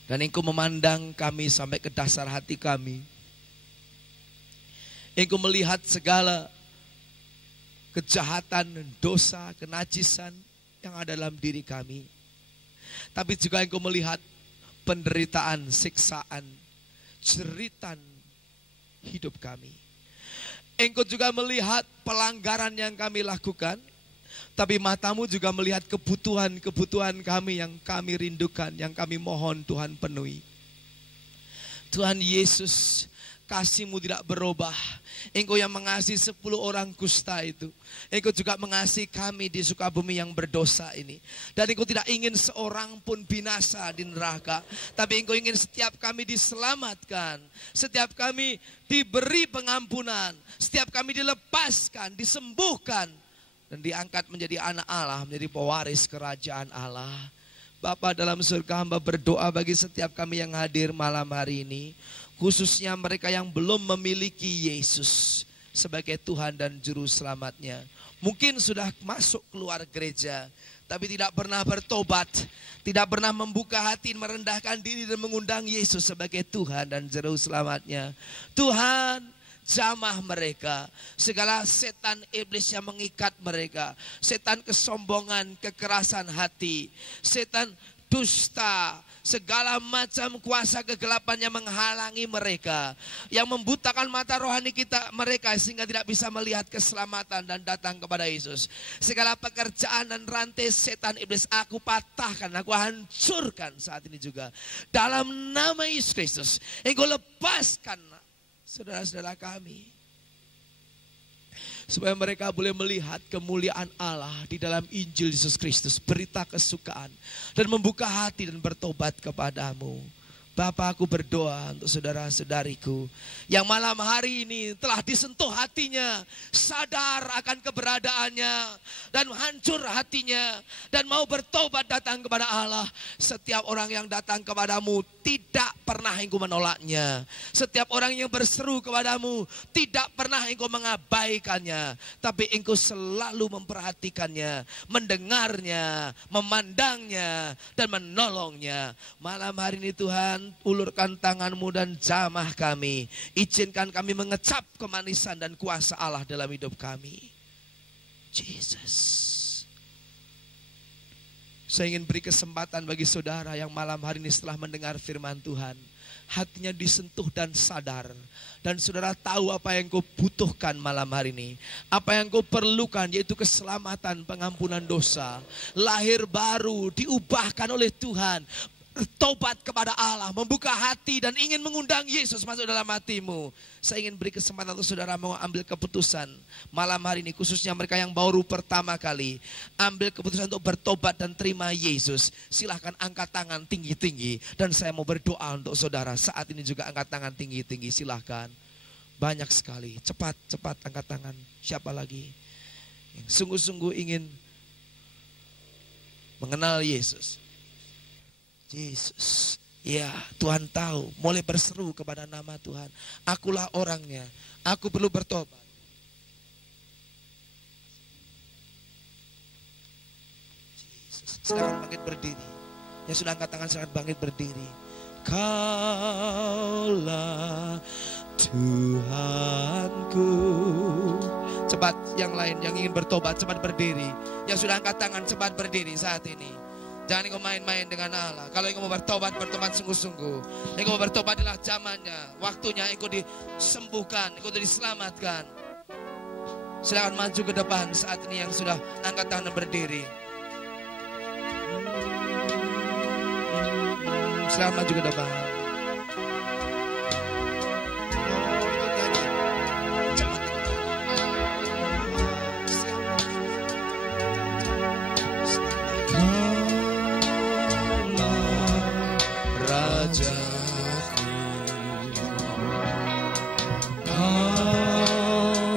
Dan Engkau memandang kami sampai ke dasar hati kami. Engkau melihat segala kejahatan, dosa, kenajisan yang ada dalam diri kami. Tapi juga Engkau melihat penderitaan, siksaan, jeritan hidup kami. Engkau juga melihat pelanggaran yang kami lakukan. Tapi mata-Mu juga melihat kebutuhan-kebutuhan kami yang kami rindukan, yang kami mohon Tuhan penuhi. Tuhan Yesus, kasih-Mu tidak berubah. Engkau yang mengasihi 10 orang kusta itu. Engkau juga mengasihi kami di Sukabumi yang berdosa ini. Dan Engkau tidak ingin seorang pun binasa di neraka. Tapi Engkau ingin setiap kami diselamatkan. Setiap kami diberi pengampunan. Setiap kami dilepaskan, disembuhkan. Dan diangkat menjadi anak Allah, menjadi pewaris kerajaan Allah. Bapa dalam surga, hamba berdoa bagi setiap kami yang hadir malam hari ini. Khususnya mereka yang belum memiliki Yesus sebagai Tuhan dan Juru Selamatnya. Mungkin sudah masuk keluar gereja, tapi tidak pernah bertobat. Tidak pernah membuka hati, merendahkan diri dan mengundang Yesus sebagai Tuhan dan Juru Selamatnya. Tuhan, jamah mereka. Segala setan iblis yang mengikat mereka. Setan kesombongan, kekerasan hati. Setan dusta, segala macam kuasa kegelapan yang menghalangi mereka, yang membutakan mata rohani mereka sehingga tidak bisa melihat keselamatan dan datang kepada Yesus. Segala pekerjaan dan rantai setan iblis aku patahkan, aku hancurkan saat ini juga dalam nama Yesus Kristus. Engkau lepaskan saudara-saudara kami, supaya mereka boleh melihat kemuliaan Allah di dalam Injil Yesus Kristus, berita kesukaan, dan membuka hati dan bertobat kepadamu. Bapa, aku berdoa untuk saudara-saudariku yang malam hari ini telah disentuh hatinya, sadar akan keberadaannya, dan hancur hatinya, dan mau bertobat datang kepada Allah. Setiap orang yang datang kepadamu tidak pernah Engkau menolaknya. Setiap orang yang berseru kepadamu tidak pernah Engkau mengabaikannya, tapi Engkau selalu memperhatikannya, mendengarnya, memandangnya, dan menolongnya. Malam hari ini Tuhan, ulurkan tangan-Mu dan jamah kami. Izinkan kami mengecap kemanisan dan kuasa Allah dalam hidup kami. Jesus. Saya ingin beri kesempatan bagi saudara yang malam hari ini setelah mendengar firman Tuhan, hatinya disentuh dan sadar. Dan saudara tahu apa yang kau butuhkan malam hari ini. Apa yang kau perlukan, yaitu keselamatan, pengampunan dosa, lahir baru, diubahkan oleh Tuhan, bertobat kepada Allah, membuka hati dan ingin mengundang Yesus masuk dalam hatimu. Saya ingin beri kesempatan untuk saudara mau ambil keputusan malam hari ini, khususnya mereka yang baru pertama kali ambil keputusan untuk bertobat dan terima Yesus. Silahkan angkat tangan tinggi-tinggi, dan saya mau berdoa untuk saudara saat ini juga. Angkat tangan tinggi-tinggi, silahkan. Banyak sekali, cepat angkat tangan. Siapa lagi yang sungguh-sungguh ingin mengenal Yesus? Yesus, ya Tuhan tahu, mulai berseru kepada nama Tuhan. Akulah orangnya, aku perlu bertobat. Yesus, silakan bangkit berdiri. Yang sudah angkat tangan silakan bangkit berdiri. Kaulah Tuhanku. Cepat Sahabat yang lain yang ingin bertobat cepat berdiri. Yang sudah angkat tangan cepat berdiri saat ini. Jangan engkau main-main dengan Allah. Kalau engkau mau bertobat, bertobat sungguh-sungguh. Engkau mau bertobat adalah zamannya, waktunya engkau disembuhkan, engkau diselamatkan. Silakan maju ke depan saat ini yang sudah angkat tangan dan berdiri. Silakan maju ke depan.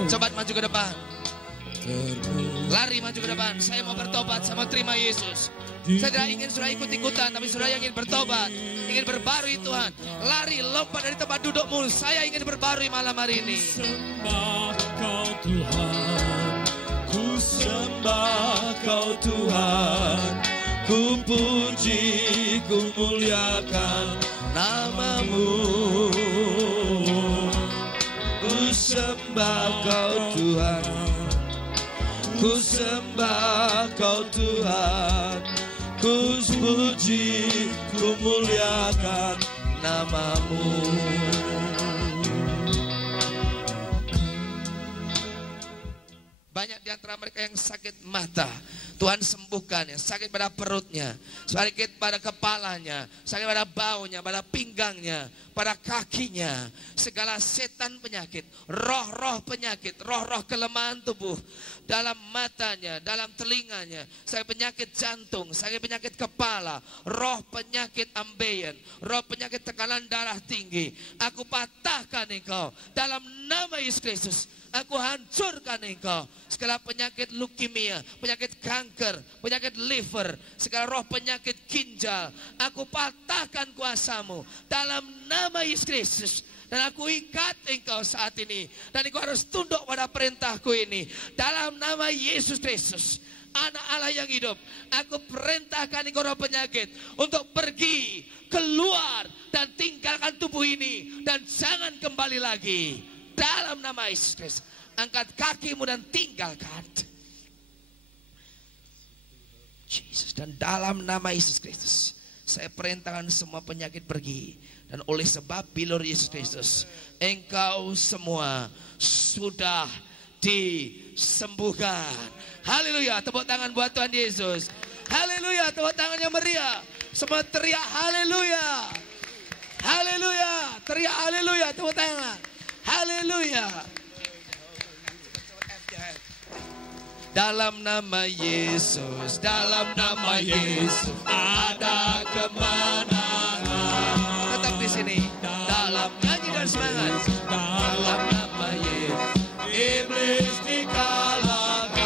Cepat maju ke depan. Lari maju ke depan. Saya mau bertobat, saya mau terima Yesus. Saya tidak ingin sudah ikut-ikutan, tapi sudah ingin bertobat, ingin berbarui Tuhan. Lari, lompat dari tempat dudukmu. Saya ingin berbarui malam hari ini. Sembah Kau Tuhan, ku sembah Kau Tuhan, ku puji, ku muliakan nama-Mu. Ku sembah Kau Tuhan, ku sembah Kau Tuhan, ku puji, ku muliakan nama-Mu. Banyak di antara mereka yang sakit mata, Tuhan sembuhkan. Yang sakit pada perutnya, sakit pada kepalanya, sakit pada baunya, pada pinggangnya, pada kakinya. Segala setan penyakit, roh-roh penyakit, roh-roh kelemahan tubuh, dalam matanya, dalam telinganya, sakit penyakit jantung, sakit penyakit kepala, roh penyakit ambeien, roh penyakit tekanan darah tinggi. Aku patahkan engkau dalam nama Yesus Kristus. Aku hancurkan engkau. Segala penyakit leukemia, penyakit kanker, penyakit liver, segala roh penyakit ginjal, aku patahkan kuasamu dalam nama Yesus Kristus. Dan aku ikat engkau saat ini. Dan engkau harus tunduk pada perintahku ini. Dalam nama Yesus Kristus, Anak Allah yang hidup, aku perintahkan engkau roh penyakit untuk pergi, keluar, dan tinggalkan tubuh ini. Dan jangan kembali lagi. Dalam nama Yesus Kristus, angkat kakimu dan tinggalkan. Yesus, dan dalam nama Yesus Kristus, saya perintahkan semua penyakit pergi. Dan oleh sebab bilur Yesus Kristus, engkau semua sudah disembuhkan. Haleluya, tepuk tangan buat Tuhan Yesus. Haleluya, tepuk tangan yang meriah. Semua teriak haleluya. Haleluya, teriak haleluya, tepuk tangan. Haleluya. Dalam nama Yesus, dalam nama Yesus ada kemenangan. Tetap di sini. Dalam nyanyi dan semangat. Dalam nama Yesus iblis dikalahkan.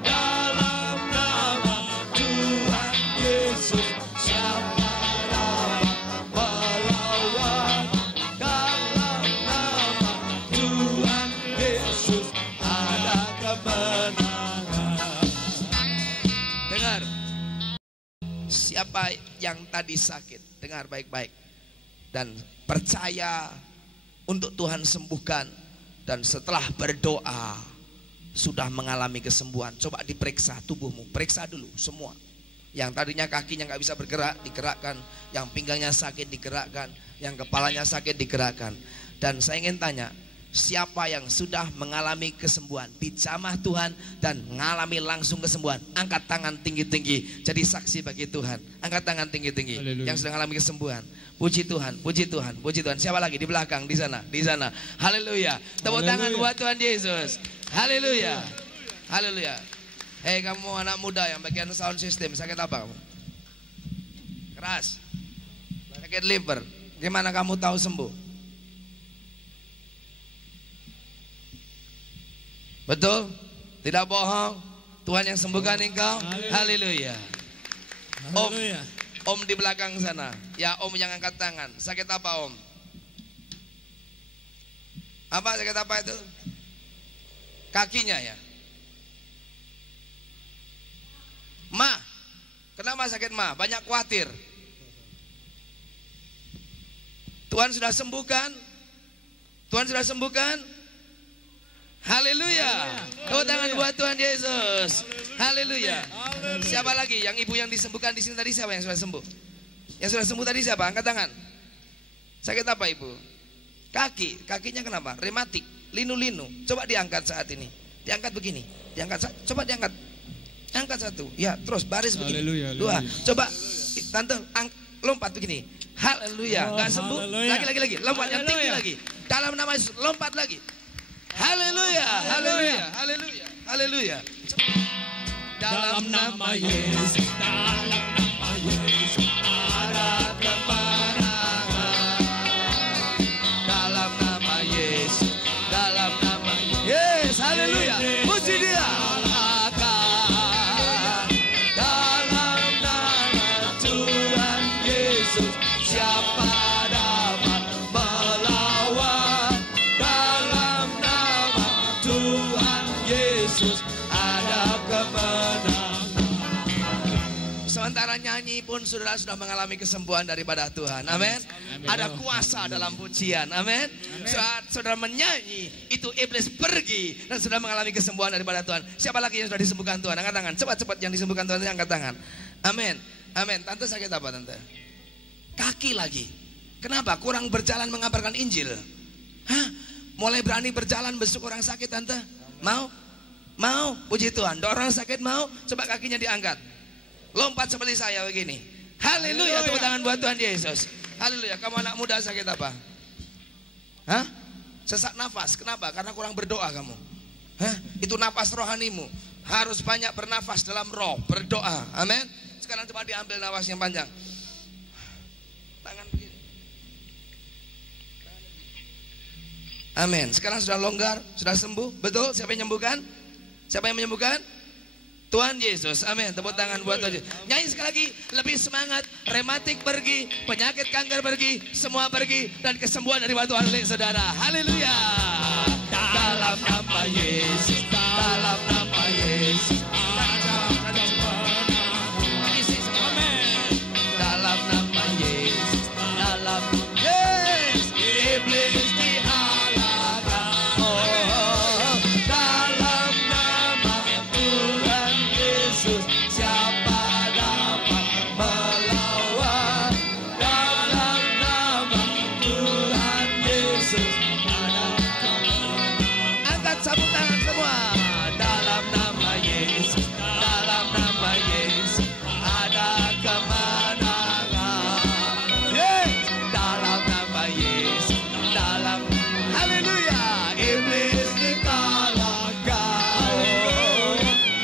Dalam nama Tuhan Yesus siapa dapat melawan. Dalam nama Tuhan Yesus ada kemenangan. Dengar. Siapa yang tadi sakit, dengar baik-baik. Dan percaya untuk Tuhan sembuhkan. Dan setelah berdoa sudah mengalami kesembuhan. Coba diperiksa tubuhmu, periksa dulu semua. Yang tadinya kakinya nggak bisa bergerak, digerakkan. Yang pinggangnya sakit, digerakkan. Yang kepalanya sakit, digerakkan. Dan saya ingin tanya, siapa yang sudah mengalami kesembuhan di jamah Tuhan dan mengalami langsung kesembuhan? Angkat tangan tinggi-tinggi, jadi saksi bagi Tuhan. Angkat tangan tinggi-tinggi. Haleluya. Yang sudah mengalami kesembuhan. Puji Tuhan, puji Tuhan, puji Tuhan. Siapa lagi di belakang, di sana, di sana. Haleluya. Tepuk tangan buat Tuhan Yesus. Haleluya. Haleluya. Hei kamu anak muda yang bagian sound system, sakit apa kamu? Keras. Sakit liver. Gimana kamu tahu sembuh? Betul? Tidak bohong. Tuhan yang sembuhkan engkau. Haleluya. Haleluya. Om di belakang sana. Ya om yang angkat tangan. Sakit apa om? Apa sakit apa itu? Kakinya ya. Ma. Kenapa sakit ma? Banyak khawatir. Tuhan sudah sembuhkan. Tuhan sudah sembuhkan. Haleluya. Tepuk tangan buat Tuhan Yesus. Haleluya. Siapa lagi? Yang ibu yang disembuhkan di sini tadi siapa yang sudah sembuh? Yang sudah sembuh tadi siapa? Angkat tangan. Sakit apa ibu? Kaki. Kakinya kenapa? Rematik. Linu-linu. Coba diangkat saat ini. Diangkat begini. Diangkat. Coba diangkat. Angkat satu. Ya, terus baris begini. Haleluya, Dua. haleluya. Coba tante lompat begini. Haleluya. Enggak sembuh. haleluya. Lagi. Lompat yang tinggi Haleluya. lagi. Dalam nama Yesus, lompat lagi. Haleluya. Haleluya. Haleluya. Haleluya. Dalam nama Yesus, dalam nama Yesus ada kemenangan. Dalam nama Yesus, dalam nama Yesus. Haleluya. Puji Dia. Dalam nama Tuhan Yesus, siapa dapat melawan? Dalam nama Tuhan Yesus ada kemenangan. Sementara nyanyi pun saudara sudah mengalami kesembuhan daripada Tuhan. Amin. Ada kuasa dalam pujian. Amin. Saat saudara menyanyi, itu iblis pergi dan sudah mengalami kesembuhan daripada Tuhan. Siapa lagi yang sudah disembuhkan Tuhan? Angkat tangan. Cepat-cepat yang disembuhkan Tuhan, angkat tangan. Amin. Amin. Tante sakit apa tante? Kaki lagi. Kenapa? Kurang berjalan mengabarkan Injil. Hah? Mulai berani berjalan besuk orang sakit tante? Mau? Mau? Puji Tuhan. Orang sakit mau? Coba kakinya diangkat. Lompat seperti saya begini. Haleluya. Tepuk tangan buat Tuhan Yesus. Haleluya. Kamu anak muda sakit apa? Hah? Sesak nafas. Kenapa? Karena kurang berdoa kamu. Hah? Itu nafas rohanimu. Harus banyak bernafas dalam roh. Berdoa. Amin. Sekarang coba diambil nafas yang panjang. Tangan begini. Amin. Sekarang sudah longgar, sudah sembuh. Betul? Siapa yang menyembuhkan? Siapa yang menyembuhkan? Tuhan Yesus. Amin. Tepuk tangan buat Tuhan Yesus. Nyanyi sekali lagi, lebih semangat. Rematik pergi, penyakit kanker pergi, semua pergi, dan kesembuhan dari Tuhan milik saudara. Haleluya. Dalam nama Yesus, dalam nama Yesus. Isi semua. Dalam nama Yesus, dalam Yesus, iblis dihalalkan. Oh, dalam nama Tuhan Yesus, siapa dapat melawan? Dalam nama Tuhan Yesus ada kemenangan. Angkat sapu tangan semua. Dalam nama Yesus, dalam nama Yesus ada kemenangan. Yes, dalam nama Yesus, dalam haleluya, iblis dikalahkan. Oh,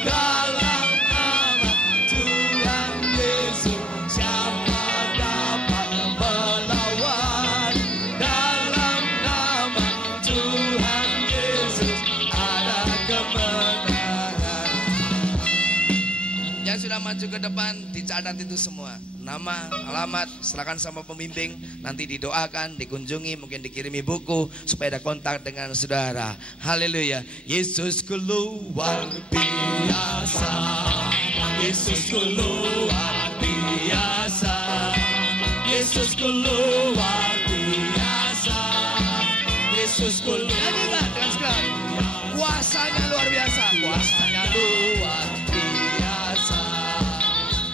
dalam nama Tuhan Yesus, siapa dapat melawan? Dalam nama Tuhan Yesus ada kemenangan. Yang sudah maju ke depan dicatat itu semua. Nama, alamat, serahkan sama pembimbing. Nanti didoakan, dikunjungi, mungkin dikirimi buku supaya ada kontak dengan saudara. Haleluya. Yesusku luar biasa. Yesusku luar biasa. Yesusku luar biasa. Yesusku nyanyikan dengan sekali. Kuasanya luar biasa. Kuasanya luar biasa.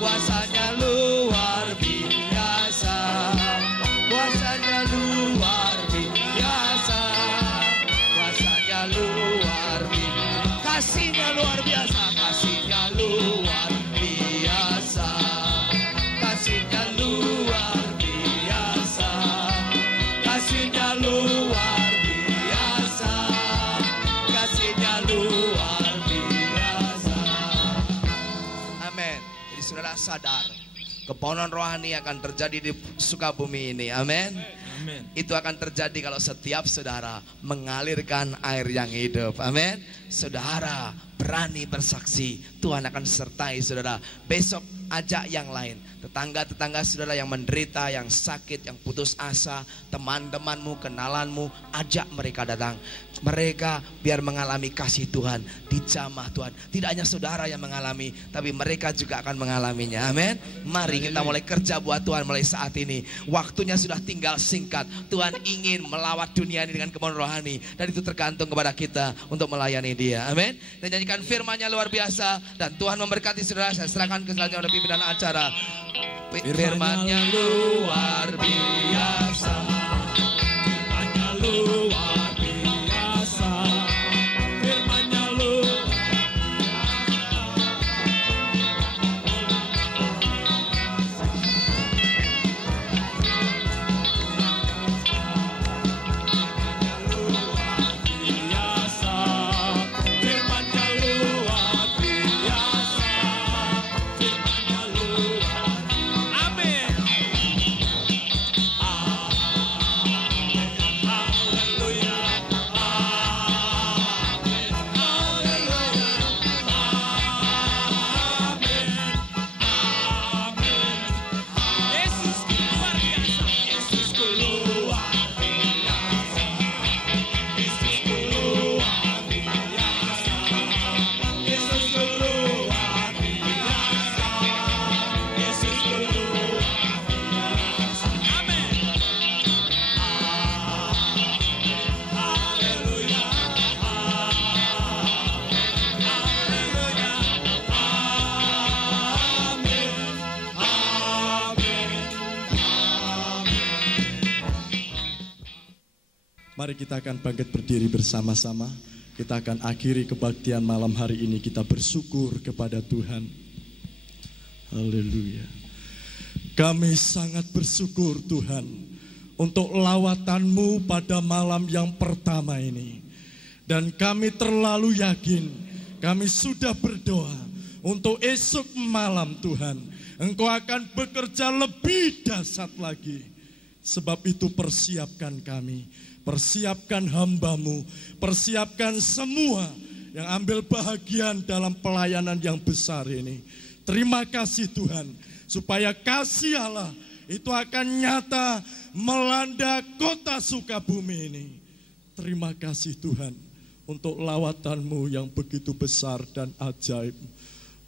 Kuasanya luar biasa. Kuasanya luar biasa. Kuasanya luar biasa. Kasihnya luar biasa. Kasihnya luar biasa. Kasihnya luar biasa. Kasihnya luar biasa. Kasihnya luar biasa. Amin. Jadi saudara sadar, keponakan rohani akan terjadi di Sukabumi ini. Amin. Amin. Itu akan terjadi kalau setiap saudara mengalirkan air yang hidup. Amin. Saudara berani bersaksi, Tuhan akan sertai saudara. Besok ajak yang lain. Tetangga-tetangga saudara yang menderita, yang sakit, yang putus asa, teman-temanmu, kenalanmu, ajak mereka datang. Mereka biar mengalami kasih Tuhan di jamah Tuhan. Tidak hanya saudara yang mengalami, tapi mereka juga akan mengalaminya. Amin. Mari kita mulai kerja buat Tuhan mulai saat ini. Waktunya sudah tinggal singkat. Tuhan ingin melawat dunia ini dengan kemauan rohani, dan itu tergantung kepada kita untuk melayani Dia. Amin. Dan nyanyikan firman-Nya luar biasa, dan Tuhan memberkati saudara. Saya serahkan ke selanjutnya oleh pimpinan acara. Firman-Nya luar biasa. Firman-Nya luar biasa. Firman-Nya luar biasa. Firman-Nya luar biasa. Firman-Nya luar. Amin. Haleluya. Amin. Haleluya. Amin. Amin. Yesusku luar biasa. Yesusku luar biasa. Yesusku luar biasa. Yesusku luar biasa. Yesusku luar biasa. Amin. Haleluya. Haleluya. Amin. Mari kita akan bangkit berdiri bersama-sama. Kita akan akhiri kebaktian malam hari ini. Kita bersyukur kepada Tuhan. Haleluya. Kami sangat bersyukur Tuhan untuk lawatan-Mu pada malam yang pertama ini. Dan kami terlalu yakin, kami sudah berdoa untuk esok malam Tuhan, Engkau akan bekerja lebih dahsyat lagi. Sebab itu persiapkan kami, persiapkan hamba-Mu, persiapkan semua yang ambil bahagian dalam pelayanan yang besar ini. Terima kasih Tuhan, supaya kasih Allah itu akan nyata melanda kota Sukabumi ini. Terima kasih Tuhan untuk lawatan-Mu yang begitu besar dan ajaib.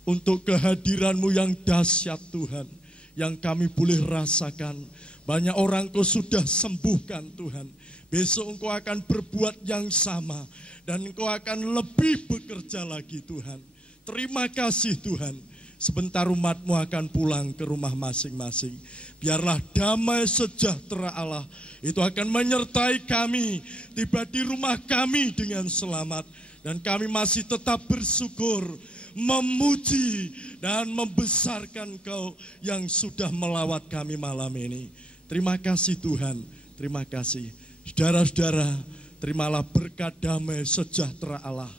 Untuk kehadiran-Mu yang dahsyat Tuhan, yang kami boleh rasakan. Banyak orang Kau sudah sembuhkan Tuhan. Besok Engkau akan berbuat yang sama, dan Engkau akan lebih bekerja lagi Tuhan. Terima kasih Tuhan. Sebentar umat-Mu akan pulang ke rumah masing-masing. Biarlah damai sejahtera Allah itu akan menyertai kami, tiba di rumah kami dengan selamat. Dan kami masih tetap bersyukur, memuji dan membesarkan Kau yang sudah melawat kami malam ini. Terima kasih Tuhan, terima kasih. Saudara-saudara, terimalah berkat damai sejahtera Allah,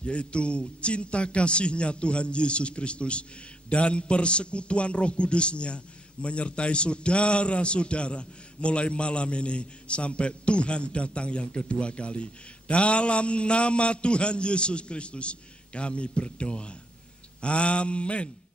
yaitu cinta kasih-Nya Tuhan Yesus Kristus dan persekutuan Roh Kudus-Nya menyertai saudara-saudara mulai malam ini sampai Tuhan datang yang kedua kali. Dalam nama Tuhan Yesus Kristus kami berdoa. Amin.